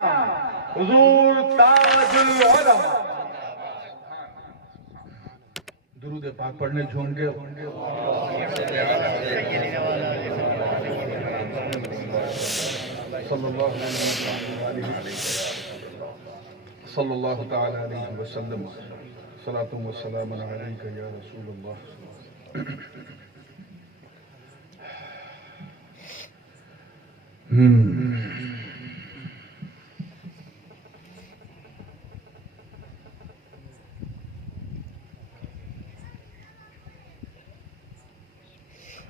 حضور تاج العلماء. درود پاک پڑھنے جھوم کے صلی اللہ تعالی علیہ وسلم. صلاۃ و سلام علیک یا رسول اللہ.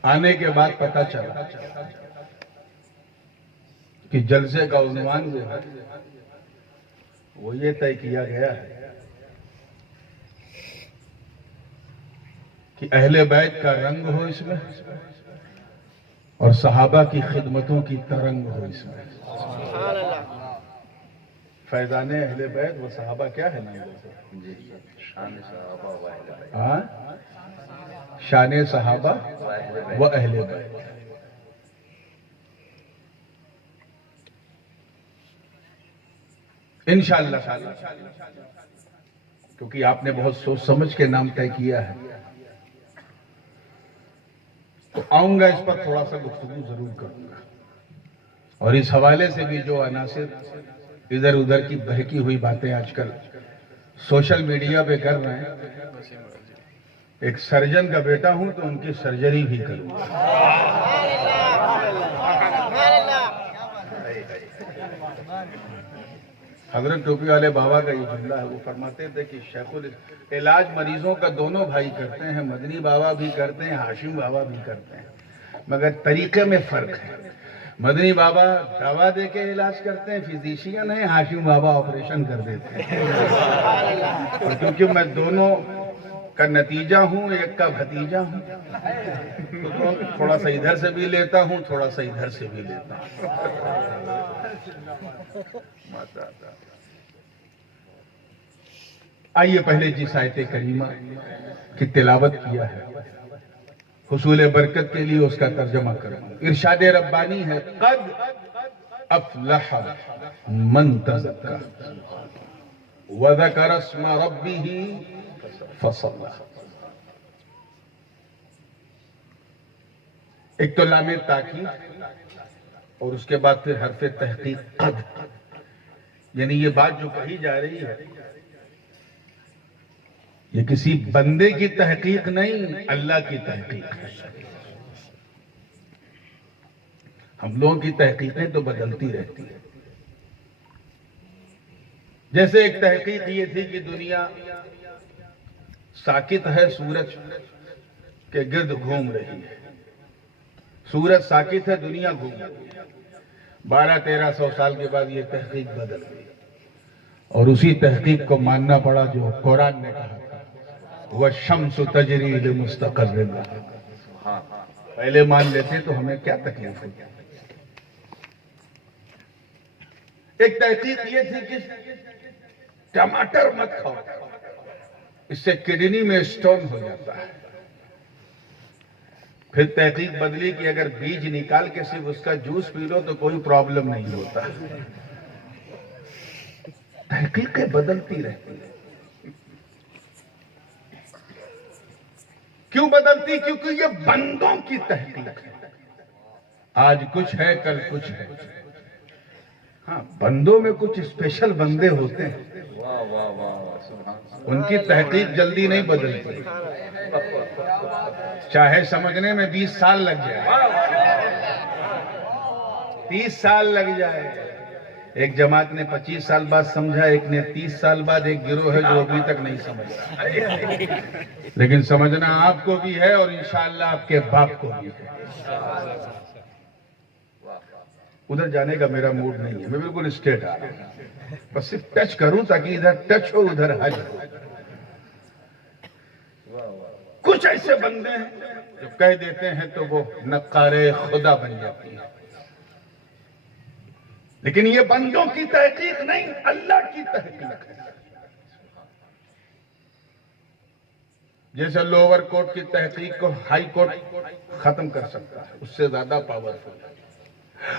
آنے کے بعد پتہ چلا کہ جلسے کا عنوان جو ہے وہ یہ طے کیا گیا ہے کہ اہل بیت کا رنگ ہو اس میں اور صحابہ کی خدمتوں کی ترنگ ہو اس میں. فیضان اہل بیت و صحابہ کیا ہے نام؟ شان صحابہ و اہل بیت. شان صحابہ و اہل بیت. انشاءاللہ کیونکہ آپ نے بہت سوچ سمجھ کے نام طے کیا ہے تو آؤں گا اس پر تھوڑا سا گفتگو ضرور کروں گا. اور اس حوالے سے بھی جو عناصر ادھر ادھر کی بہکی ہوئی باتیں آج کل سوشل میڈیا پہ کر رہے ہیں، ایک سرجن کا بیٹا ہوں تو ان کی سرجری بھی کروں گا. حضرت ٹوپی والے بابا کا یہ جملہ ہے، وہ فرماتے تھے کہ شیخ علاج مریضوں کا دونوں بھائی کرتے ہیں، مدنی بابا بھی کرتے ہیں، ہاشم بابا بھی کرتے ہیں، مگر طریقے میں فرق ہے. مدنی بابا دوا دے کے علاج کرتے ہیں، فزیشین ہیں، ہاشم بابا آپریشن کر دیتے ہیں. اور کیونکہ میں دونوں کا نتیجہ ہوں، ایک کا بھتیجا ہوں، تو تھوڑا سا ادھر سے بھی لیتا ہوں، تھوڑا سا ادھر سے بھی لیتا ہوں. آئیے پہلے جس آیت کریمہ کی تلاوت کیا ہے حصول برکت کے لیے اس کا ترجمہ کروں. ارشاد ربانی ہے، قد افلح من تزکا وذکر اسم ربہ فصلی. ایک تو لام تاکید اور اس کے بعد پھر حرف تحقیق قد، یعنی یہ بات جو کہی جا رہی ہے یہ کسی بندے کی تحقیق نہیں، اللہ کی تحقیق ہے. ہم لوگوں کی تحقیقیں تو بدلتی رہتی ہیں. جیسے ایک تحقیق یہ تھی کہ دنیا ساکت ہے، سورج کے گرد گھوم رہی ہے. سورج ساکت ہے، دنیا گھوم رہی ہے. 1200-1300 سال کے بعد یہ تحقیق بدل گئی اور اسی تحقیق کو ماننا پڑا جو قرآن نے کہا تھا، وَالشَّمْسُ تَجْرِي لِمُسْتَقَرٍّ لَهَا. پہلے مان لیتے تو ہمیں کیا تکلیف ہوتی. ایک تحقیق یہ تھی کہ ٹماٹر مت کھاؤ، اس سے کڈنی میں سٹون ہو جاتا ہے. پھر تحقیق بدلی کہ اگر بیج نکال کے صرف اس کا جوس پی لو تو کوئی پرابلم نہیں ہوتا. تحقیقیں بدلتی رہتی ہیں. کیوں بدلتی؟ کیونکہ یہ بندوں کی تحقیق ہے. آج کچھ ہے، کل کچھ ہے. ہاں، بندوں میں کچھ اسپیشل بندے ہوتے ہیں، ان کی تحقیق جلدی نہیں بدلتی، چاہے سمجھنے میں 20 سال لگ جائے، 30 سال لگ جائے. ایک جماعت نے 25 سال بعد سمجھا، ایک نے 30 سال بعد. ایک گروہ ہے جو ابھی تک نہیں سمجھ رہا، لیکن سمجھنا آپ کو بھی ہے اور انشاءاللہ آپ کے باپ کو بھی ہے. ادھر جانے کا میرا موڈ نہیں ہے، میں بالکل اسٹیٹ آ رہا ہوں، بس صرف ٹچ کروں تاکہ ادھر ٹچ ہو ادھر حج ہو. کچھ ایسے بندے ہیں جو کہہ دیتے ہیں تو وہ نقار خدا بن جاتی ہیں، لیکن یہ بندوں کی تحقیق نہیں، اللہ کی تحقیق ہے. جیسے لوور کورٹ کی تحقیق کو ہائی کورٹ ختم کر سکتا ہے، اس سے زیادہ پاورفل ہے.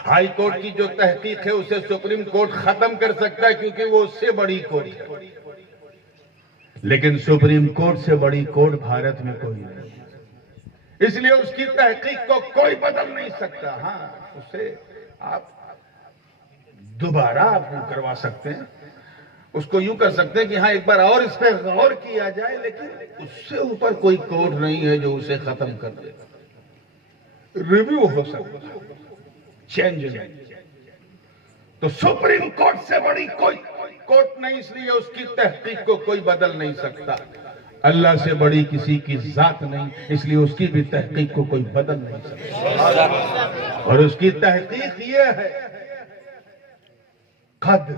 ہائی کورٹ کی جو تحقیق ہے اسے سپریم کورٹ ختم کر سکتا ہے کیونکہ وہ اس سے بڑی کورٹ ہے، لیکن سپریم کورٹ سے بڑی کورٹ بھارت میں کوئی نہیں، اس لیے اس کی تحقیق کو کوئی بدل نہیں سکتا۔ ہاں اسے آپ دوبارہ آپ کروا سکتے ہیں، اس کو یوں کر سکتے ہیں کہ ہاں ایک بار اور اس پہ غور کیا جائے، لیکن اس سے اوپر کوئی کورٹ نہیں ہے جو اسے ختم کر دے۔ ریویو ہو سکتا ہے، چینج نہیں، تو سپریم کورٹ سے بڑی کوئی کورٹ نہیں، اس لیے اس کی تحقیق کو کوئی بدل نہیں سکتا۔ اللہ سے بڑی کسی کی ذات نہیں، اس لیے اس کی بھی تحقیق کو کوئی بدل نہیں سکتا، اور اس کی تحقیق یہ ہے قد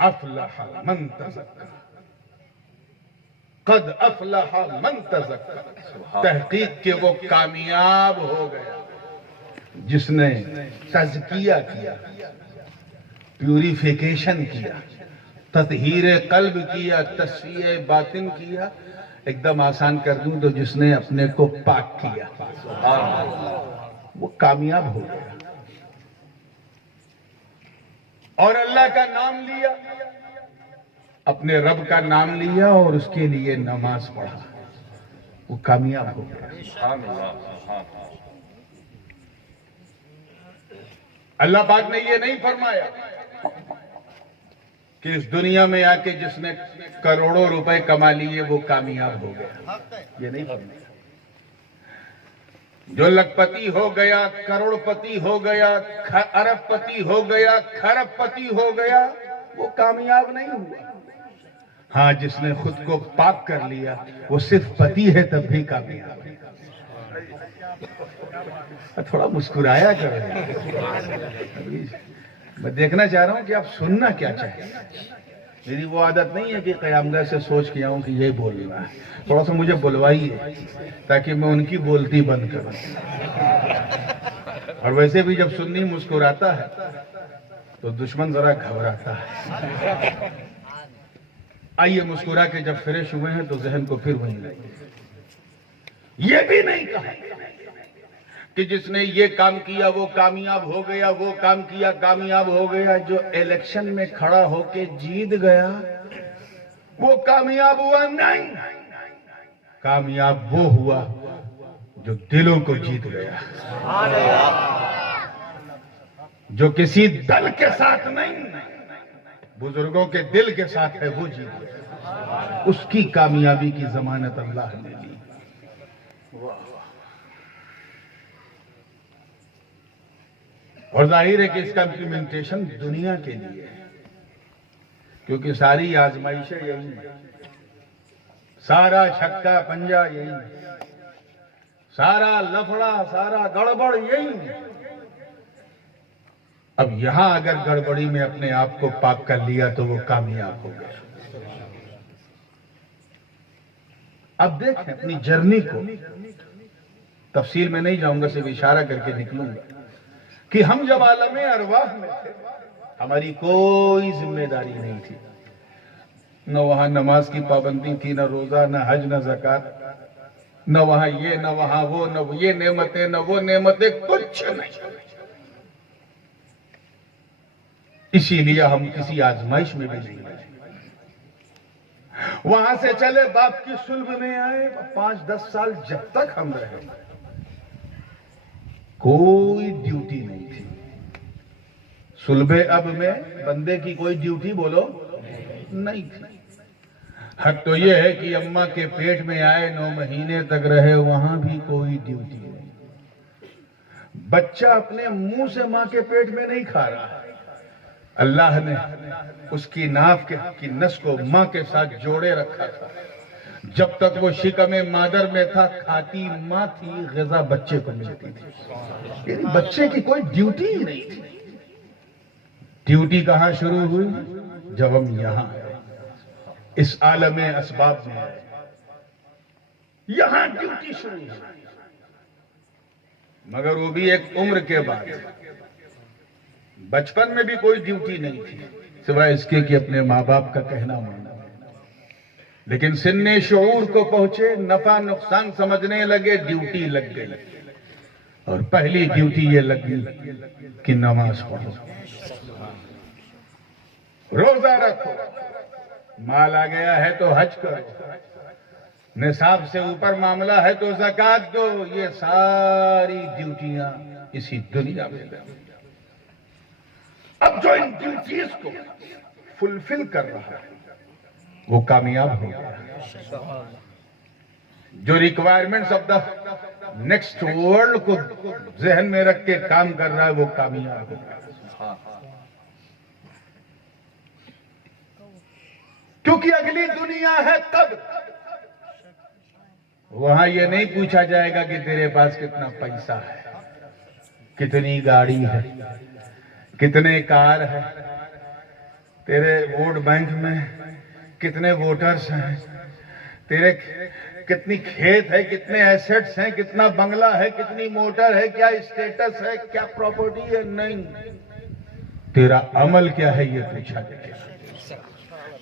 افلح من تزکا، قد افلح من تزکا، تحقیق کے وہ کامیاب ہو گیا جس نے تزکیہ کیا، پیوریفیکیشن کیا، تطہیر قلب کیا، تصفیہ باطن کیا۔ ایک دم آسان کر دوں تو جس نے اپنے کو پاک کیا وہ کامیاب ہو گیا، اور اللہ کا نام لیا، اپنے رب کا نام لیا اور اس کے لیے نماز پڑھا، وہ کامیاب ہو گیا۔ اللہ پاک نے یہ نہیں فرمایا کہ اس دنیا میں آ کے جس نے کروڑوں روپے کما لیے وہ کامیاب ہو گیا، یہ نہیں فرمایا۔ جو لکھ پتی ہو گیا، کروڑ پتی ہو گیا، ارب پتی ہو گیا، کھرب پتی ہو گیا، وہ کامیاب نہیں ہوا۔ ہاں جس نے خود کو پاک کر لیا وہ صرف پتی ہے تب بھی کامیاب ہے۔ تھوڑا مسکرایا کریں، میں دیکھنا چاہ رہا ہوں کہ آپ سننا کیا چاہیں۔ میری وہ عادت نہیں ہے کہ قیامگاہ سے سوچ کے آؤں کہ یہ بولنا ہے، تھوڑا سا مجھے بلوائیے تاکہ میں ان کی بولتی بند کروں۔ اور ویسے بھی جب سنی مسکراتا ہے تو دشمن ذرا گھبراتا ہے۔ آئیے مسکرا کے جب فریش ہوئے ہیں تو ذہن کو پھر وہیں لائیے۔ یہ بھی نہیں کہا کہ جس نے یہ کام کیا وہ کامیاب ہو گیا، وہ کام کیا کامیاب ہو گیا۔ جو الیکشن میں کھڑا ہو کے جیت گیا وہ کامیاب ہوا نہیں، کامیاب وہ ہوا جو دلوں کو جیت گیا، جو کسی دل کے ساتھ نہیں، بزرگوں کے دل کے ساتھ ہے وہ جیت گیا۔ اس کی کامیابی کی ضمانت اللہ نے دی۔ اور ظاہر ہے کہ اس کا امپلیمنٹیشن دنیا کے لیے ہے، کیونکہ ساری آزمائشیں یہی ہیں، سارا چھکا پنجا یہی ہے، سارا لفڑا سارا گڑبڑ یہی ہے۔ اب یہاں اگر گڑبڑی میں اپنے آپ کو پاک کر لیا تو وہ کامیاب ہو گیا۔ اب دیکھیں اپنی جرنی کو، تفصیل میں نہیں جاؤں گا، صرف اشارہ کر کے نکلوں گا کہ ہم جب عالم ارواح میں تھے ہماری کوئی ذمہ داری نہیں تھی، نہ وہاں نماز کی پابندی تھی، نہ روزہ، نہ حج، نہ زکوٰۃ، نہ وہاں یہ، نہ وہاں وہ، نہ یہ نعمتیں، نہ وہ نعمتیں، کچھ نہیں۔ اسی لیے ہم کسی آزمائش میں بھی نہیں رہے۔ وہاں سے چلے باپ کی صلب میں آئے، 5-10 سال جب تک ہم رہے کوئی ڈیوٹی نہیں تھی۔ صلب اب میں بندے کی کوئی ڈیوٹی بولو نہیں تھی۔ حق تو یہ ہے کہ اماں کے پیٹ میں آئے 9 مہینے تک رہے، وہاں بھی کوئی ڈیوٹی نہیں۔ بچہ اپنے منہ سے ماں کے پیٹ میں نہیں کھا رہا، اللہ نے اس کی ناف کی نس کو ماں کے ساتھ جوڑے رکھا تھا۔ جب تک وہ شکم مادر میں تھا کھاتی ماں تھی، غذا بچے کو ملتی تھی، یعنی بچے کی کوئی ڈیوٹی ہی نہیں تھی۔ ڈیوٹی کہاں شروع ہوئی؟ جب ہم یہاں آئے، اس عالم اسباب میں آئے، یہاں ڈیوٹی شروع ہوئی، مگر وہ بھی ایک عمر کے بعد۔ بچپن میں بھی کوئی ڈیوٹی نہیں تھی سوائے اس کے کہ اپنے ماں باپ کا کہنا مانا، لیکن سن شعور کو پہنچے، نفع نقصان سمجھنے لگے، ڈیوٹی لگ گئی۔ اور پہلی ڈیوٹی یہ لگی کہ نماز پڑھو، روزہ رکھو، مال آ گیا ہے تو حج کرو، نصاب سے اوپر معاملہ ہے تو زکوٰۃ دو. یہ ساری ڈیوٹیاں اسی دنیا میں لگی. اب جو ان ڈیوٹیز کو فلفل کر رہا ہے وہ کامیاب ہو گیا. جو requirements of the next world کو ذہن میں رکھ کے کام کر رہا ہے وہ کامیاب ہو گیا. کیونکہ اگلی دنیا ہے قبر. وہاں یہ نہیں پوچھا جائے گا کہ تیرے پاس کتنا پیسہ ہے، کتنی گاڑی ہے، کتنے کار ہے، تیرے ووٹ بینک میں کتنے ووٹرز ہیں، تیرے کتنی کھیت ہے، کتنے ایسٹس ہیں، کتنا بنگلہ ہے، کتنی موٹر ہے، کیا اسٹیٹس ہے، کیا پراپرٹی ہے. نہیں، تیرا عمل کیا ہے یہ پوچھا جائے گا.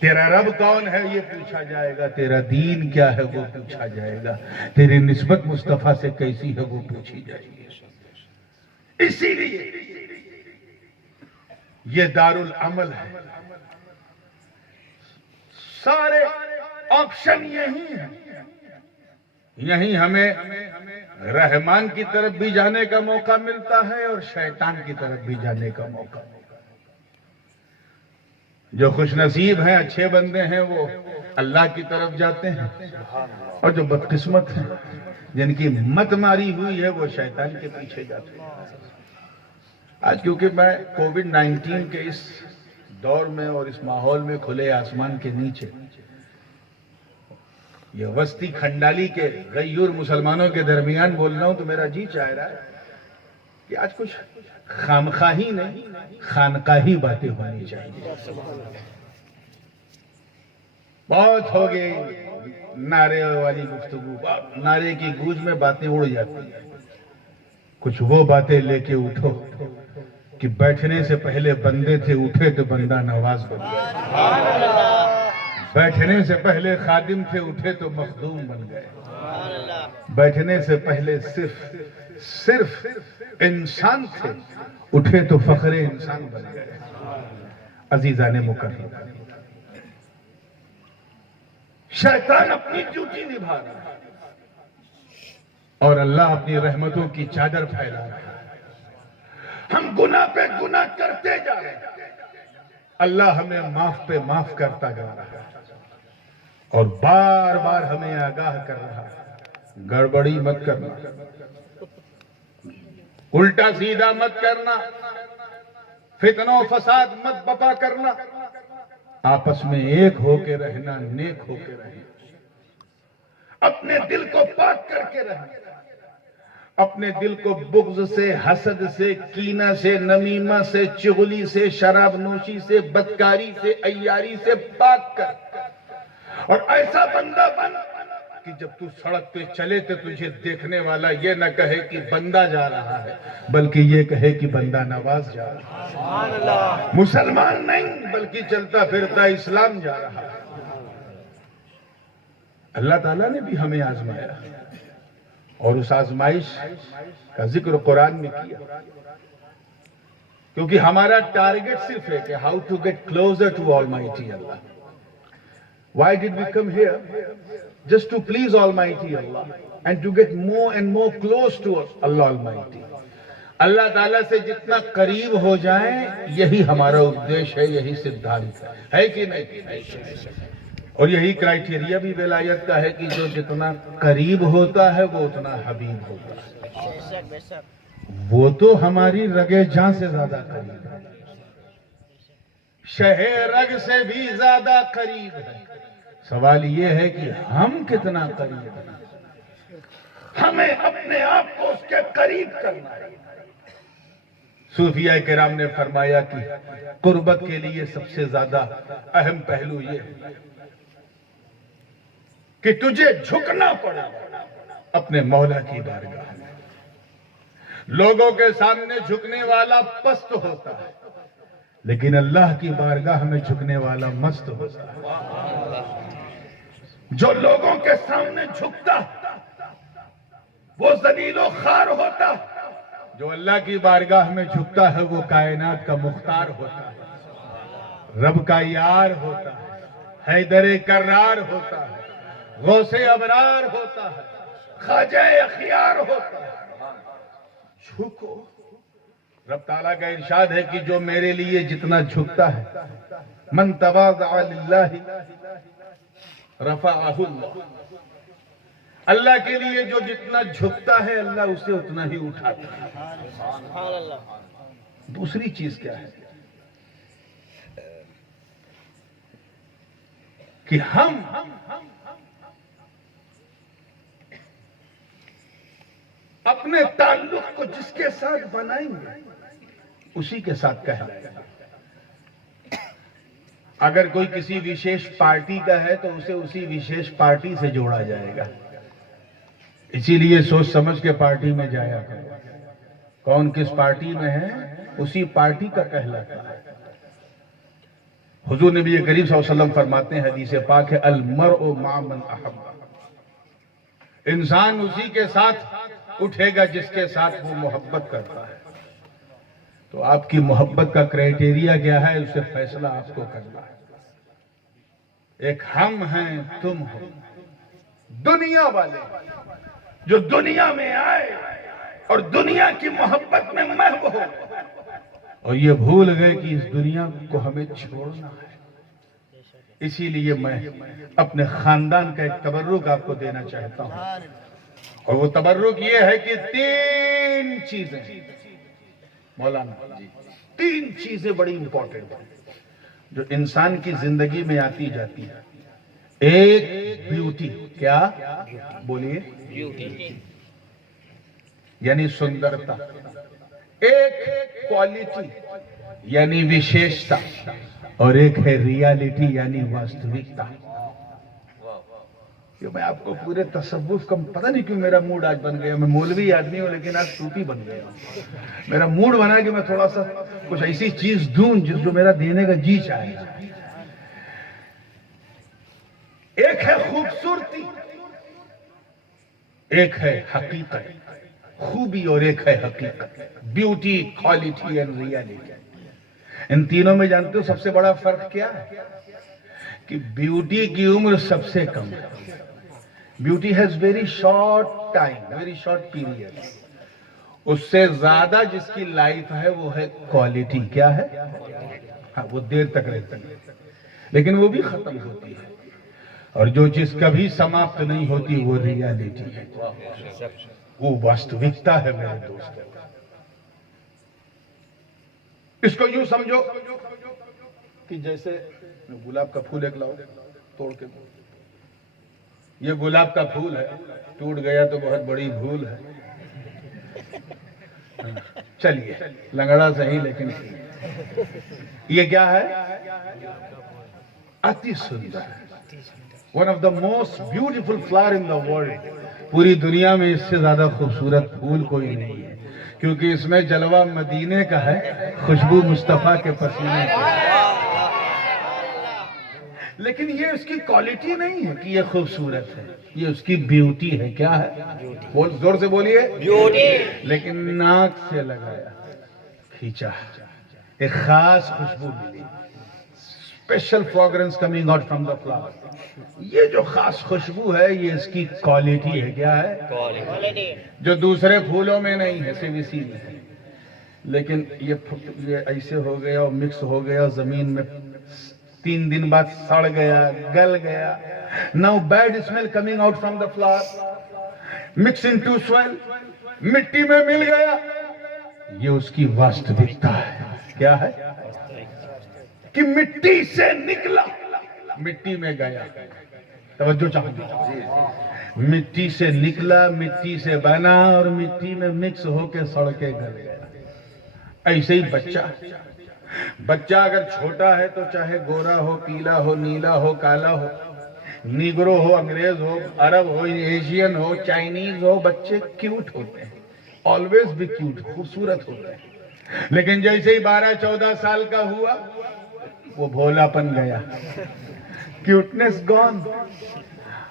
تیرا رب کون ہے یہ پوچھا جائے گا. تیرا دین کیا ہے وہ پوچھا جائے گا. تیری نسبت مصطفیٰ سے کیسی ہے وہ پوچھی جائے گی. اسی لیے یہ دارالعمل ہے. سارے آپشن یہی ہیں. یہیں ہمیں رحمان کی طرف بھی جانے کا موقع ملتا ہے اور شیطان کی طرف بھی جانے کا موقع. جو خوش نصیب ہیں، اچھے بندے ہیں، وہ اللہ کی طرف جاتے ہیں، اور جو بدقسمت ہیں جن کی مت ماری ہوئی ہے وہ شیطان کے پیچھے جاتے ہیں. آج کیونکہ میں کووڈ-19 کے اس دور میں اور اس ماحول میں کھلے آسمان کے نیچے یہ وسطی کھنڈالی کے غیور مسلمانوں کے درمیان بول رہا ہوں تو میرا جی چاہ رہا ہے کہ آج کچھ خامخواہی نہیں، خانقاہی باتیں ہونی چاہیے. بہت ہو گئی نعرے والی گفتگو، نعرے کی گونج میں باتیں اڑ جاتی ہیں. کچھ وہ باتیں لے کے اٹھو کہ بیٹھنے سے پہلے بندے تھے، اٹھے تو بندہ نواز بن گئے. بیٹھنے سے پہلے خادم تھے، اٹھے تو مخدوم بن گئے. بیٹھنے سے پہلے صرف انسان تھے، اٹھے تو فخر انسان بن گئے. عزیزان مکرم، شیطان اپنی ڈیوٹی نبھا رہا ہے اور اللہ اپنی رحمتوں کی چادر پھیلا رہا ہے. ہم گناہ پہ گناہ کرتے جا رہے ہیں، اللہ ہمیں معاف پہ معاف کرتا جا رہا ہے اور بار بار ہمیں آگاہ کر رہا ہے. گڑبڑی مت کرنا، الٹا سیدھا مت کرنا، فتنہ و فساد مت بپا کرنا، آپس میں ایک ہو کے رہنا، نیک ہو کے رہنا، اپنے دل کو پاک کر کے رہنا، اپنے دل کو بغض سے، حسد سے، کینہ سے، نمیمہ سے، چغلی سے، شراب نوشی سے، بدکاری سے، عیاری سے پاک کر، اور ایسا بندہ بن کہ جب تو سڑک پہ چلے تو تجھے دیکھنے والا یہ نہ کہے کہ بندہ جا رہا ہے، بلکہ یہ کہے کہ بندہ نواز جا رہا ہے. مسلمان نہیں بلکہ چلتا پھرتا اسلام جا رہا ہے. اللہ تعالیٰ نے بھی ہمیں آزمایا اور اس آزمائش کا ذکر قرآن میں کیا، کیونکہ ہمارا ٹارگٹ صرف ہے کہ how to get closer to Almighty Allah. Why did we come here? Just to please Almighty Allah and to get more and more close to Allah Almighty. اللہ تعالیٰ سے جتنا قریب ہو جائیں یہی ہمارا ادیش ہے، یہی سدھانت ہے کہ نہیں؟ اور یہی کرائٹیریا بھی ولایت کا ہے کہ جو جتنا قریب ہوتا ہے وہ اتنا حبیب ہوتا ہے. وہ تو ہماری رگے جاں سے زیادہ قریب ہے، شہ رگ سے بھی زیادہ قریب ہے. سوال یہ ہے کہ ہم کتنا قریب ہیں. ہمیں اپنے آپ کو اس کے قریب کرنا ہے. صوفیاء کرام نے فرمایا کہ قربت کے لیے سب سے زیادہ اہم پہلو یہ ہے کہ تجھے جھکنا پڑے اپنے مولا کی بارگاہ میں. لوگوں کے سامنے جھکنے والا پست ہوتا ہے، لیکن اللہ کی بارگاہ میں جھکنے والا مست ہوتا ہے. جو لوگوں کے سامنے جھکتا وہ ذلیل و خوار ہوتا جو اللہ کی بارگاہ میں جھکتا ہے وہ کائنات کا مختار ہوتا ہے، رب کا یار ہوتا ہے، حیدر کرار ہوتا ہے، غوث ابرار ہوتا ہے، خواجہ اخیار ہوتا ہے۔ جھکو، رب تعالیٰ کا ارشاد ہے کہ جو میرے لیے جتنا جھکتا ہے، من تواضع للہ رفعہ اللہ، اللہ کے لیے جو جتنا جھکتا ہے اللہ اسے اتنا ہی اٹھاتا ہے۔ دوسری چیز کیا ہے کہ ہم اپنے تعلق کو جس کے ساتھ بنائیں گے اسی کے ساتھ کہلائیں گے۔ اگر کوئی کسی وشیش پارٹی کا ہے تو اسے اسی وشیش پارٹی سے جوڑا جائے گا۔ اسی لیے سوچ سمجھ کے پارٹی میں جایا کرو، کون کس پارٹی میں ہے اسی پارٹی کا کہلاتا ہے۔ حضور نبی کریم صلی اللہ علیہ وسلم فرماتے ہیں، حدیث پاک ہے، المرء مع من احب، انسان اسی کے ساتھ اٹھے گا جس کے ساتھ وہ محبت کرتا ہے۔ تو آپ کی محبت کا کرائیٹیریا کیا ہے، اس سے فیصلہ آپ کو کرنا ہے۔ ایک ہم ہیں، تم ہو، دنیا والے جو دنیا میں آئے اور دنیا کی محبت میں محو ہو، اور یہ بھول گئے کہ اس دنیا کو ہمیں چھوڑنا ہے۔ اسی لیے میں اپنے خاندان کا ایک تبرک آپ کو دینا چاہتا ہوں، اور وہ تبرک یہ ہے کہ تین چیزیں، مولانا تین چیزیں بڑی امپورٹنٹ ہیں جو انسان کی زندگی میں آتی جاتی ہے۔ ایک بیوٹی، کیا بولیے؟ بیوٹی یعنی سندرتا، ایک کوالٹی یعنی وشیشتا، اور ایک ہے ریالٹی یعنی واستوکتا۔ کہ میں آپ کو پورے تصوف کا پتہ نہیں کیوں میرا موڈ آج بن گیا، میں مولوی آدمی ہوں لیکن آج صوفی بن گیا ہوں۔ میرا موڈ بنا کہ میں تھوڑا سا کچھ ایسی چیز دوں جو میرا دینے کا جی چاہے۔ ایک ہے خوبصورتی، ایک ہے حقیقت، خوبی، اور ایک ہے حقیقت، بیوٹی، کوالٹی اینڈ ریالٹی۔ ان تینوں میں جانتے ہو سب سے بڑا فرق کیا ہے؟ کہ بیوٹی کی عمر سب سے کم ہے۔ Beauty has very short time, very short period. اس سے زیادہ جس کی لائف ہے وہ ہے کوالٹی، کیا ہے؟ ہاں، وہ دیر تک رہتی ہے لیکن وہ بھی ختم ہوتی ہے، اور جو چیز کبھی سماپت نہیں ہوتی وہ ریالٹی ہے، وہ واستوکتا ہے میرے دوست۔ اس کو یوں سمجھو کہ جیسے گلاب کا پھول ایک لاؤ توڑ کے دو، یہ گلاب کا پھول ہے، ٹوٹ گیا تو بہت بڑی بھول ہے۔ چلیے لنگڑا صحیح لیکن یہ کیا ہے؟ اتی سندر، one of the most beautiful flower in the world. پوری دنیا میں اس سے زیادہ خوبصورت پھول کوئی نہیں ہے، کیونکہ اس میں جلوہ مدینے کا ہے، خوشبو مصطفیٰ کے پسینے کی۔ لیکن یہ اس کی کوالٹی نہیں ہے کہ یہ خوبصورت ہے، یہ اس کی بیوٹی ہے۔ کیا ہے؟ زور سے بولیے، بیوٹی۔ لیکن ناک سے لگایا، کھینچا، ایک خاص خوشبو ملی، special fragrance coming out from the flower. یہ جو خاص خوشبو ہے یہ اس کی کوالٹی ہے۔ کیا ہے؟ کوالٹی، جو دوسرے پھولوں میں نہیں ہے، صرف اسی میں ہے۔ لیکن یہ ایسے ہو گیا اور مکس ہو گیا زمین میں، 3 دن بعد سڑ گیا، گل گیا۔ Now bad smell coming out from the flower, mix into soil، مٹی میں مل گیا۔ یہ اس کی واستوکتا ہے۔ کیا ہے؟ کہ مٹی سے نکلا، مٹی میں گیا۔ توجہ چاہیے، مٹی سے نکلا، مٹی سے بنا، اور مٹی میں مکس ہو کے سڑ کے گل گیا۔ ایسے ہی بچہ اگر چھوٹا ہے تو چاہے گورا ہو، پیلا ہو، نیلا ہو، کالا ہو، نیگرو ہو، انگریز ہو، عرب ہو، ایشین ہو، چائنیز ہو، بچے کیوٹ ہوتے ہیں، آلویز بھی کیوٹ، خوبصورت ہوتے ہیں۔ لیکن جیسے ہی 12-14 سال کا ہوا وہ بھولا پن گیا، کیوٹنس گون،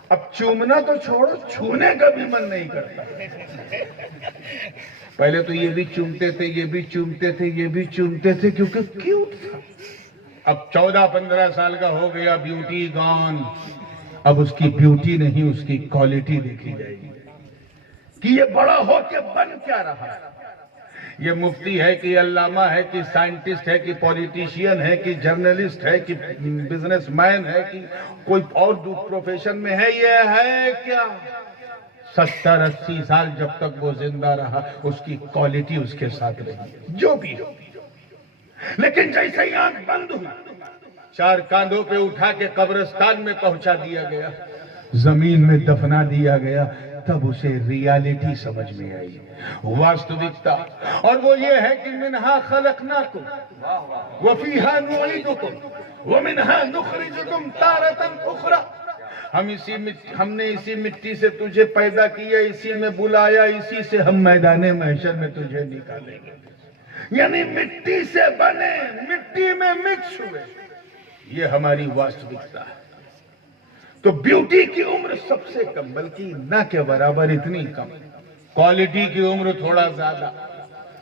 اب چومنا تو چھوڑو، چھونے کا بھی من نہیں کرتا. پہلے تو یہ بھی چومتے تھے، یہ بھی چومتے تھے، یہ بھی چومتے تھے، کیونکہ کیوٹ تھا. اب 14-15 سال کا ہو گیا، بیوٹی گان. اب اس کی بیوٹی نہیں، اس کی کوالٹی دیکھی جائے گی کہ یہ بڑا ہو کے بن کیا رہا ہے. یہ مفتی ہے کہ علامہ ہے کہ سائنٹسٹ ہے کہ پولیٹیشین ہے کہ جرنلسٹ ہے کہ بزنس مین ہے کہ کوئی اور پروفیشن میں ہے. یہ ہے کیا؟ 70-80 سال جب تک وہ زندہ رہا، اس کی کوالٹی اس کے ساتھ رہی، جو بھی ہو. لیکن جیسے ہی آنکھ بند ہوئی، 4 کاندھوں پہ اٹھا کے قبرستان میں پہنچا دیا گیا، زمین میں دفنا دیا گیا، تب اسے ریالٹی سمجھ میں آئی، واستوکتا. اور وہ یہ ہے کہ منہا خلقناکم وفیہا نعیدکم ومنہا نخرجکم تارۃ اخری. ہم نے اسی مٹی سے تجھے پیدا کیا، اسی میں بلایا، اسی سے ہم میدان محشر میں تجھے نکالیں گے. یعنی مٹی سے بنے، مٹی میں مکس ہوئے. یہ ہماری واستوکتا ہے. تو بیوٹی کی عمر سب سے کم، بلکہ نہ کے برابر اتنی کم. کوالٹی کی عمر تھوڑا زیادہ،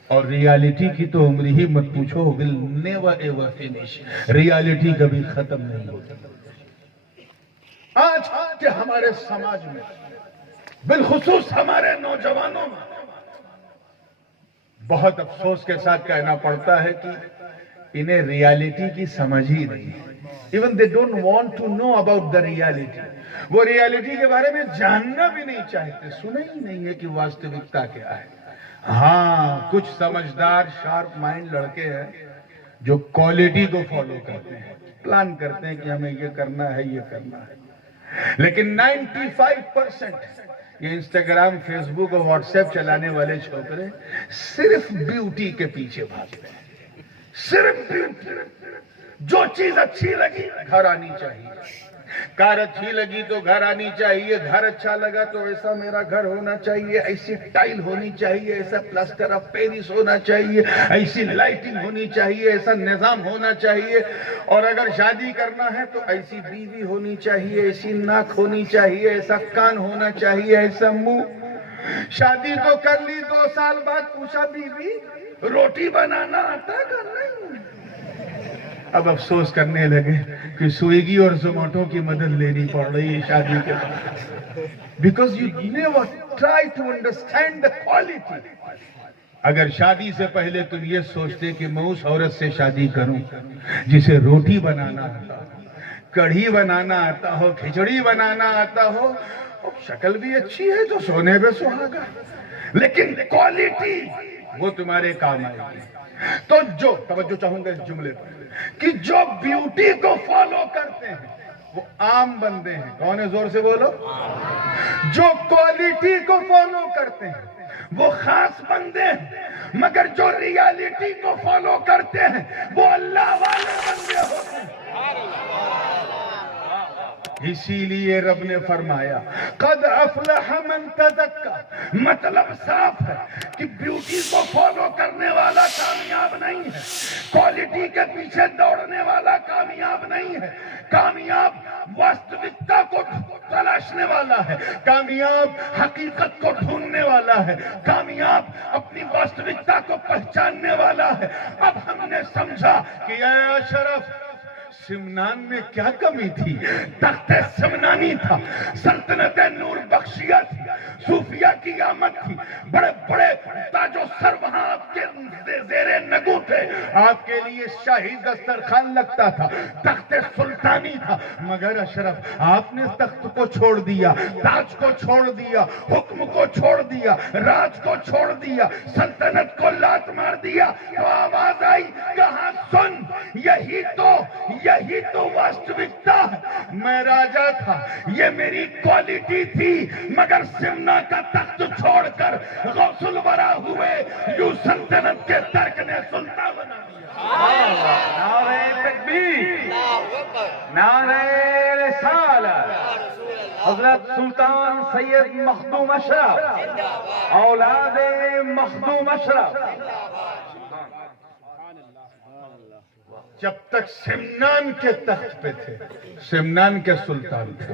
اور ریالٹی کی تو عمر ہی مت پوچھو، will never ever finish. Reality کبھی ختم نہیں ہوتی. آج کے ہمارے سماج میں، بالخصوص ہمارے نوجوانوں میں، بہت افسوس کے ساتھ کہنا پڑتا ہے کہ انہیں ریالٹی کی سمجھ ہی نہیں ہے. Even they don't want to know about the reality. وہ ریالٹی کے بارے میں جاننا بھی نہیں چاہتے، سنا ہی نہیں ہے کہ واستوکتا کیا ہے. ہاں، کچھ سمجھدار شارپ مائنڈ لڑکے ہیں جو کوالٹی کو فالو کرتے ہیں، پلان کرتے ہیں کہ ہمیں یہ کرنا ہے، یہ کرنا ہے. لیکن 95% یہ انسٹاگرام، فیس بک اور واٹس ایپ چلانے والے چھوکرے صرف بیوٹی کے پیچھے بھاگتے ہیں. صرف بیوٹی. جو چیز اچھی لگی گھر آنی چاہیے، کار اچھی لگی تو گھر آنی چاہیے، گھر اچھا لگا تو ایسا میرا گھر ہونا چاہیے، ایسی ٹائل ہونی چاہیے، ایسا پلاسٹر آف پیرس ہونا چاہیے، ایسی لائٹنگ ہونی چاہیے، ایسا نظام ہونا چاہیے. اور اگر شادی کرنا ہے تو ایسی بیوی ہونی چاہیے، ایسی ناک ہونی چاہیے، ایسا کان ہونا چاہیے، ایسا منہ. شادی تو کر لی، 2 سال بعد پوچھا بیوی روٹی بنانا آتا ہے کہ نہیں؟ اب افسوس کرنے لگے کہ سویگی اور زومیٹو کی مدد لینی پڑ رہی ہے شادی کے بعد. Because you never try to understand the quality. اگر شادی سے پہلے تم یہ سوچتے کہ میں اس عورت سے شادی کروں جسے روٹی بنانا آتا ہو، کڑھی بنانا آتا ہو، کھچڑی بنانا آتا ہو، شکل بھی اچھی ہے تو سونے پہ سہاگا، لیکن کوالٹی وہ تمہارے کام آئے گی. تو جو توجہ چاہوں گا اس جملے پر کہ جو بیوٹی کو فالو کرتے ہیں وہ عام بندے ہیں. کون ہے؟ زور سے بولو. جو کوالٹی کو فالو کرتے ہیں وہ خاص بندے ہیں، مگر جو ریالٹی کو فالو کرتے ہیں وہ اللہ والے بندے ہوتے ہیں. اسی لیے رب نے فرمایا قد افلح من تزکا. مطلب صاف ہے کہ بیوٹی کو فالو کرنے والا کامیاب نہیں ہے، کوالٹی کے پیچھے دوڑنے والا کامیاب نہیں ہے. کامیاب واستوکتا کو تلاشنے والا ہے، کامیاب حقیقت کو ڈھونڈنے والا ہے، کامیاب اپنی واستوکتا کو پہچاننے والا ہے. اب ہم نے سمجھا کہ اے اشرف، سمنان میں کیا کمی تھی؟ تخت سمنانی تھا، سلطنت نور بخشیہ تھی، صوفیہ کی آمد تھی، بڑے بڑے تاج و سر وہاں آپ کے زیر نگو تھے، آپ کے لیے شاہی دسترخوان لگتا تھا، تخت سلطانی تھا. مگر اشرف، آپ نے تخت کو چھوڑ دیا، تاج کو چھوڑ دیا، حکم کو چھوڑ دیا، راج کو چھوڑ دیا، سلطنت کو لات مار دیا. تو آواز آئی، کہاں سن، یہی تو واستوکتا ہے. میں راجا تھا، یہ میری کوالٹی تھی، مگر سمنا کا تخت چھوڑ کر غوث الورا ہوئے، یوں سلطنت کے ترک نے سلطان بنا دیا. نعرہ تکبیر، نعرہ رسالت. حضرت سلطان سید مخدوم اشرف، اولاد مخدوم اشرف. جب تک سمنان کے تخت پہ تھے، سمنان کے سلطان تھے.